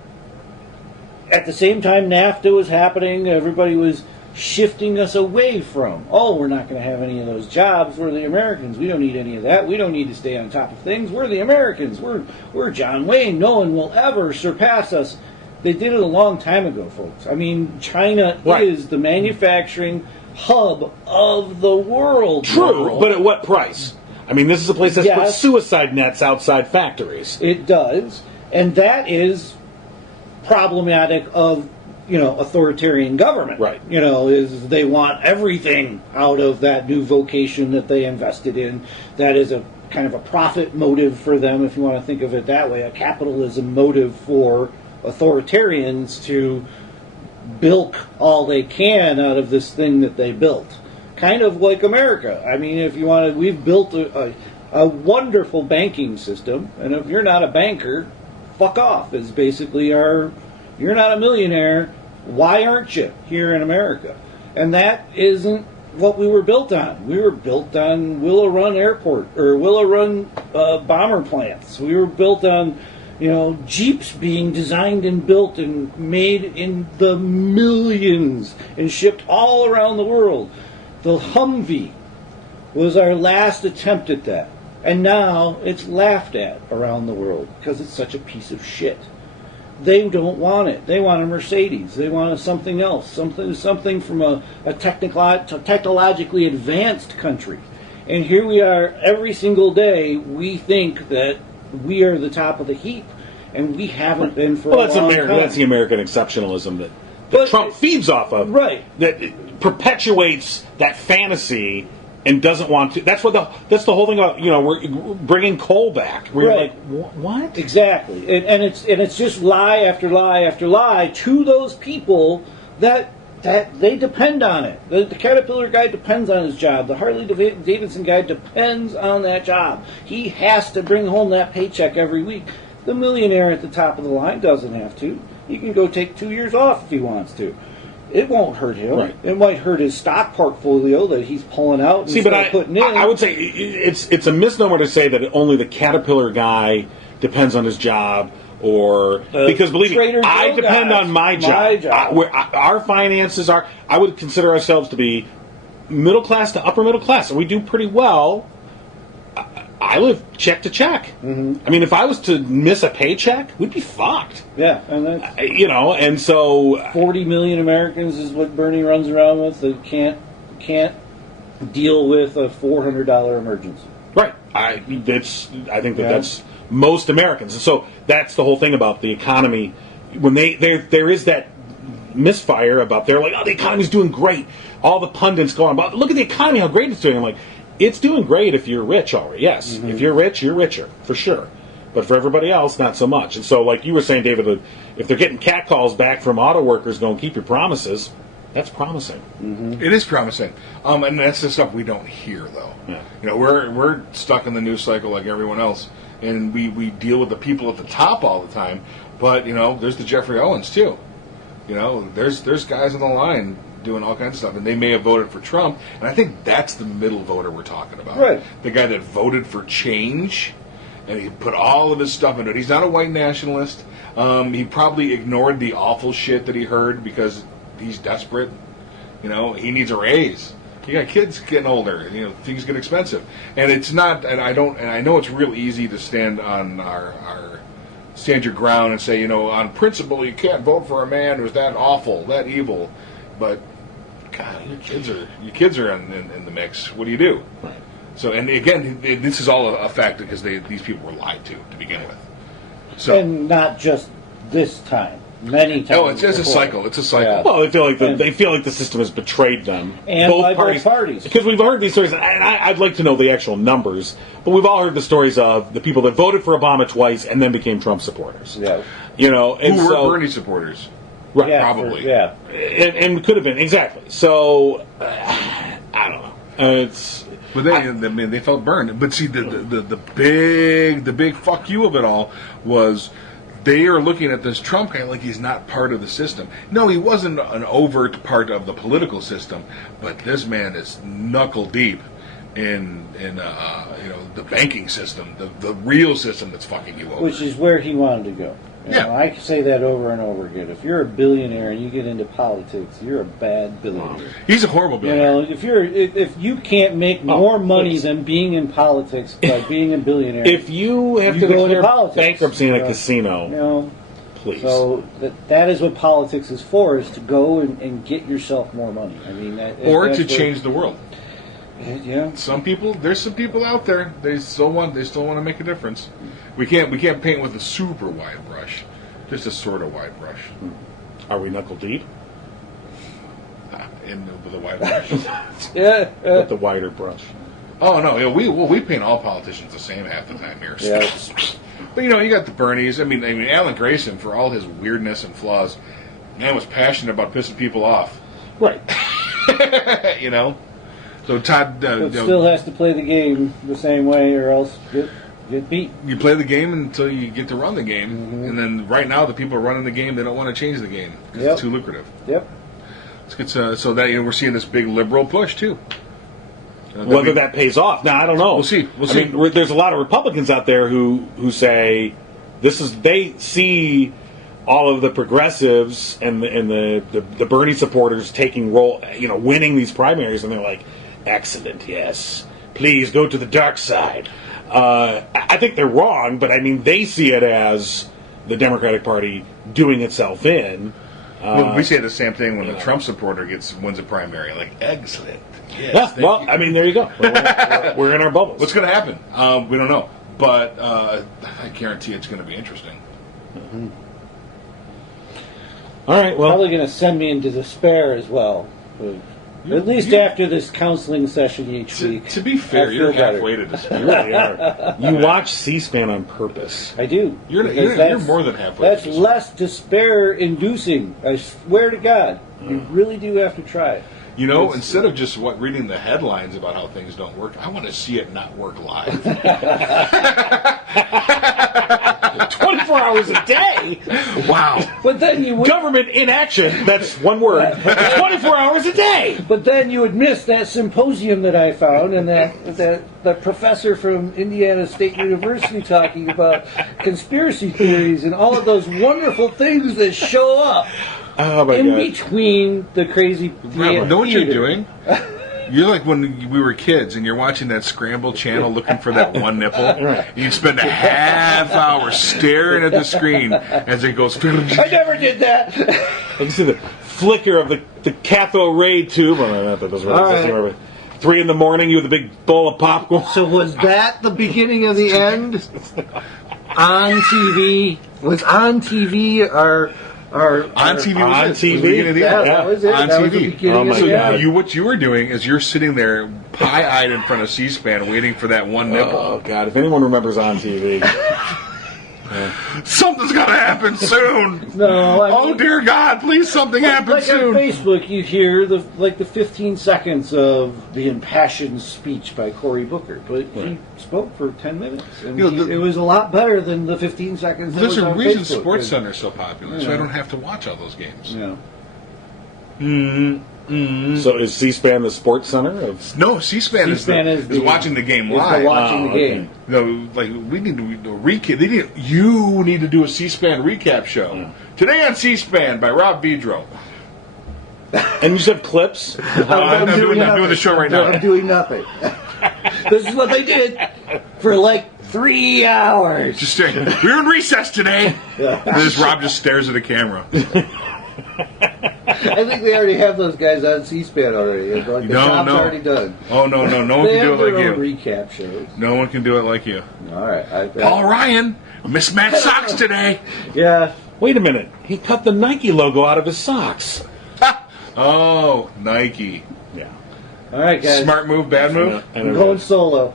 at the same time NAFTA was happening, everybody was shifting us away from. Oh, we're not going to have any of those jobs. We're the Americans. We don't need any of that. We don't need to stay on top of things. We're the Americans. We're John Wayne. No one will ever surpass us. They did it a long time ago, folks. I mean, China is the manufacturing hub of the world. True, but at what price? I mean, this is a place that's put suicide nets outside factories. It does, and that is problematic of authoritarian government. Right. Is they want everything out of that new vocation that they invested in. That is a kind of a profit motive for them, if you want to think of it that way, a capitalism motive for authoritarians to bilk all they can out of this thing that they built. Kind of like America. I mean, if you wanted, we've built a a wonderful banking system, and if you're not a banker, fuck off. Is basically our. You're not a millionaire. Why aren't you here in America? And that isn't what we were built on. We were built on Willow Run Airport or Willow Run bomber plants. We were built on, Jeeps being designed and built and made in the millions and shipped all around the world. The Humvee was our last attempt at that. And now it's laughed at around the world because it's such a piece of shit. They don't want it. They want a Mercedes. They want something else, something from a technologically advanced country. And here we are every single day. We think that we are the top of the heap, and we haven't been for a long time. That's the American exceptionalism that Trump feeds off of. Right. That it perpetuates that fantasy and doesn't want to. That's the whole thing about we're bringing coal back. We're right. like, what? Exactly, and it's just lie after lie after lie to those people that they depend on it. The Caterpillar guy depends on his job. The Harley Davidson guy depends on that job. He has to bring home that paycheck every week. The millionaire at the top of the line doesn't have to. He can go take 2 years off if he wants to. It won't hurt him. Right. It might hurt his stock portfolio that he's pulling out and putting in. I would say it's a misnomer to say that only the Caterpillar guy depends on his job, or because believe me, I depend on my job. Our finances are. I would consider ourselves to be middle class to upper middle class, and we do pretty well. I live check to check. Mm-hmm. I mean, if I was to miss a paycheck, we'd be fucked. Yeah, and that's, and so 40 million Americans is what Bernie runs around with that can't deal with a $400 emergency. Right. I think that's most Americans, and so that's the whole thing about the economy. When there is that misfire about they're like, oh, the economy's doing great. All the pundits go on about, look at the economy, how great it's doing. I'm like, it's doing great if you're rich already. Yes, mm-hmm. If you're rich, you're richer for sure. But for everybody else, not so much. And so, like you were saying, David, if they're getting catcalls back from auto workers going, keep your promises, that's promising. Mm-hmm. It is promising. And that's the stuff we don't hear, though. Yeah. We're stuck in the news cycle like everyone else, and we deal with the people at the top all the time. But, there's the Jeffrey Owens, too. There's guys on the line doing all kinds of stuff, and they may have voted for Trump, and I think that's the middle voter we're talking about. Right. The guy that voted for change, and he put all of his stuff into it. He's not a white nationalist. He probably ignored the awful shit that he heard because he's desperate. He needs a raise. You got kids getting older, things get expensive. And it's not, and I know it's real easy to stand on stand your ground and say, on principle, you can't vote for a man who's that awful, that evil. But God, your kids are in the mix. What do you do? Right. So, and again, this is all a fact because these people were lied to begin with. So, and not just this time, many times. Oh, it's a before. cycle. It's a cycle. Yeah. Well, they feel like the system has betrayed them. And by both parties. Because we've heard these stories, and I'd like to know the actual numbers, but we've all heard the stories of the people that voted for Obama twice and then became Trump supporters. Yeah. And Who so, were Bernie supporters? Right, Yeah, probably. and could have been exactly. So I don't know. But they felt burned. But see, the big fuck you of it all was they are looking at this Trump guy like he's not part of the system. No, he wasn't an overt part of the political system, but this man is knuckle deep in the banking system, the real system that's fucking you over. Which is where he wanted to go. I say that over and over again. If you're a billionaire and you get into politics, you're a bad billionaire. He's a horrible billionaire. If you can't make more money than being in politics by being a billionaire, if you have to go into declare politics, bankruptcy in a casino, please. So that is what politics is for: is to go and get yourself more money. I mean, or to change the world. Yeah. There's some people out there. They still want to make a difference. We can't paint with a super wide brush, just a sort of wide brush. Are we knuckle deep? With a wide brush. Yeah. With the wider brush. Oh no, we paint all politicians the same half the time here. Yeah. But you got the Bernies. I mean, Alan Grayson, for all his weirdness and flaws, man was passionate about pissing people off. Right. So Todd, But still has to play the game the same way, or else get beat. you play the game until you get to run the game, and then right now the people running the game, they don't want to change the game because it's too lucrative. Yep. It's so that we're seeing this big liberal push too. Whether that pays off, now I don't know. We'll see. I mean, there's a lot of Republicans out there who say they see all of the progressives and the Bernie supporters taking winning these primaries, and they're like, excellent, yes, please go to the dark side. I think they're wrong, but I mean, they see it as the Democratic Party doing itself in. Well, we say the same thing when the Trump supporter wins a primary. Like, excellent. Yes, Yeah, well, I mean, there you go. We're in our bubbles. What's going to happen? We don't know. But I guarantee it's going to be interesting. Mm-hmm. All right, well. Probably going to send me into despair as well. At least after this counseling session each week. To be fair, I you're feel better. halfway to this. You really are. You watch C-SPAN on purpose. I do. You're Because more than halfway. That's to this. less despair-inducing. I swear to God. You really do have to try it. You know, instead of just reading the headlines about how things don't work, I want to see it not work live. 24 hours a day? Wow. But then you would, Government inaction, that's one word. 24 hours a day! but then you would miss that symposium that I found, and that professor from Indiana State University talking about conspiracy theories and all of those wonderful things that show up Oh my in God. between the crazy Rob, know what you're theater. doing? You're like when we were kids and you're watching that scramble channel looking for that one nipple. You'd spend a half hour staring at the screen as it goes. I never did that. I can see the flicker of the cathode ray tube. Oh, no, that doesn't really All exist right. anymore, but 3 in the morning, you with a big bowl of popcorn. So was that the beginning of the end? On TV? Was on TV our On TV was On it. It was the TV? beginning of the Yeah, end. that was it. On That was the TV. beginning Oh my of So the God. end. what you were doing is you're sitting there pie-eyed in front of C-SPAN waiting for that one nipple. Oh, God. If anyone remembers On TV. Something's got to happen soon. No, I Oh mean, dear God! Please, something happen like on soon. Facebook, you hear the 15 seconds of the impassioned speech by Cory Booker, but he spoke for 10 minutes, and You know, it was a lot better than the 15 seconds. That There's was a on reason Facebook. Sports Center is so popular, so I Yeah. don't have to watch all those games. Yeah. So is C-SPAN the sports center of... No, C-SPAN, C-SPAN is watching the game Is live. the watching the okay. game. No, like we need to recap. You need to do a C-SPAN recap show today on C-SPAN by Rob Vidro. And you said clips? I'm doing the show right now. I'm doing nothing. This is what they did for like 3 hours. Just staring. We're in recess today. And this Rob just stares at the camera. I think they already have those guys on C-SPAN already. Like the job's already done. Oh no, no one They can do have it like their own you. recap shows. No one can do it like you. All right. Paul Ryan, mismatched socks today. Yeah. Wait a minute. He cut the Nike logo out of his socks. Oh, Nike. Yeah. All right, guys. Smart move, bad move. I'm going solo.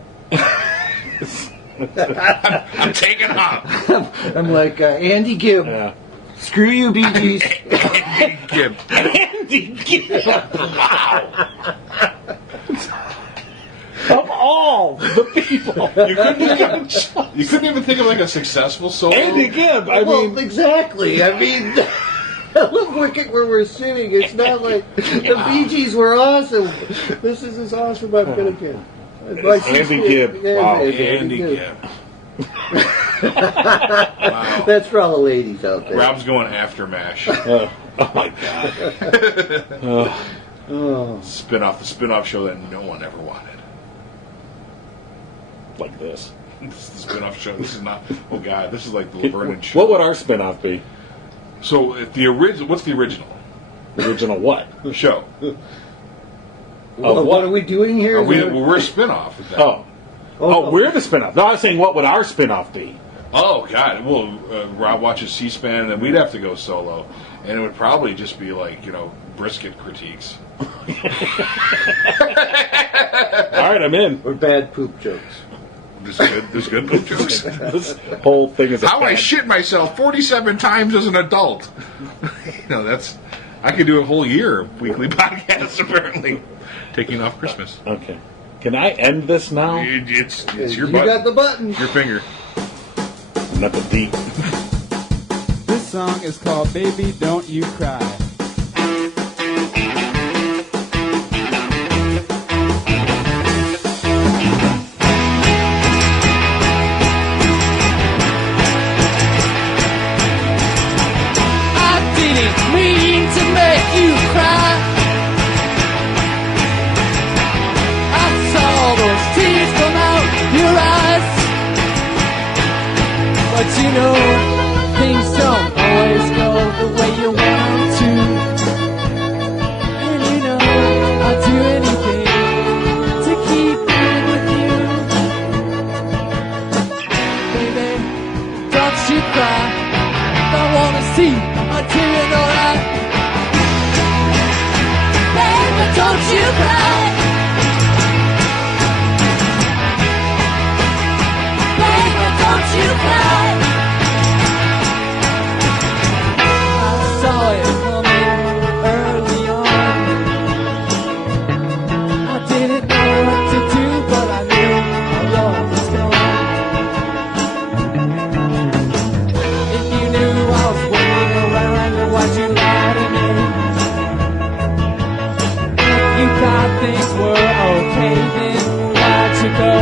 I'm taking off. I'm like Andy Gibb. Yeah. Screw you, Bee Gees. Gibb. Andy Gibb. Wow. Of all the people. You couldn't even think of like a successful solo. Andy Gibb. I Well, mean, exactly. I mean, look where we're sitting. It's not like the Bee Gees were awesome. This is as awesome I'm gonna get. Andy Gibb. Wow, Andy Gibb. Wow. That's for all the ladies out there. Rob's going after MASH. oh my God. Oh. The spin-off show that no one ever wanted. Like this. This is the spin-off show. This is not. Oh God, this is like the Vernon show. What would our spinoff be? So if the original, what's the original Original what? show? Well, what are we doing here? We're a spin-off. At that. Oh, we're the spinoff. No, I was saying, what would our spinoff be? Oh God! Well, Rob watches C-SPAN, and then we'd have to go solo, and it would probably just be like brisket critiques. All right, I'm in. Or bad poop jokes. There's good poop jokes. This whole thing is How I shit myself 47 times as an adult. That's I could do a whole year of weekly podcasts, apparently. Taking off Christmas. Okay. Can I end this now? It's your You button. got the button. Your finger. Not the deep. This song is called Baby Don't You Cry. I didn't mean to make you cry. I saw those tears come out your eyes. But you know, things don't always go the way you want them to. And you know, I'll do anything to keep being with you. Baby, don't you cry. I wanna see until you're alright. Baby, don't you cry. Baby, don't you cry. I saw it coming early on. I didn't know what to do, but I knew my love was gone. If you knew I was waiting around to watch you lie to me, if you thought things were okay, then why'd you go?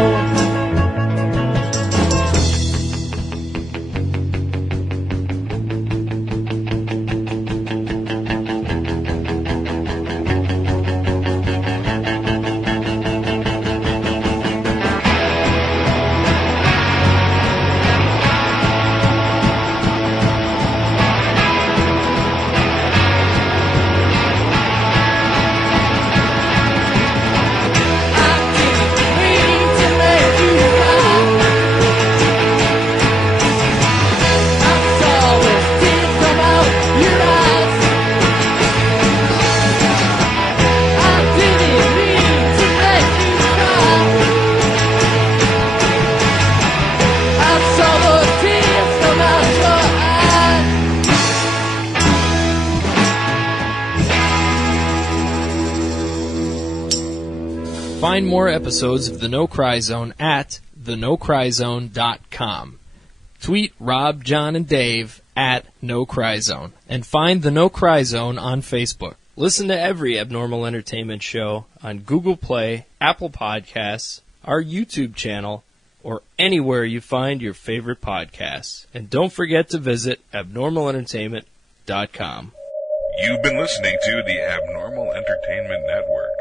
Find more episodes of The No Cry Zone at thenocryzone.com. Tweet Rob, John, and Dave at No Cry Zone. And find The No Cry Zone on Facebook. Listen to every Abnormal Entertainment show on Google Play, Apple Podcasts, our YouTube channel, or anywhere you find your favorite podcasts. And don't forget to visit abnormalentertainment.com. You've been listening to the Abnormal Entertainment Network.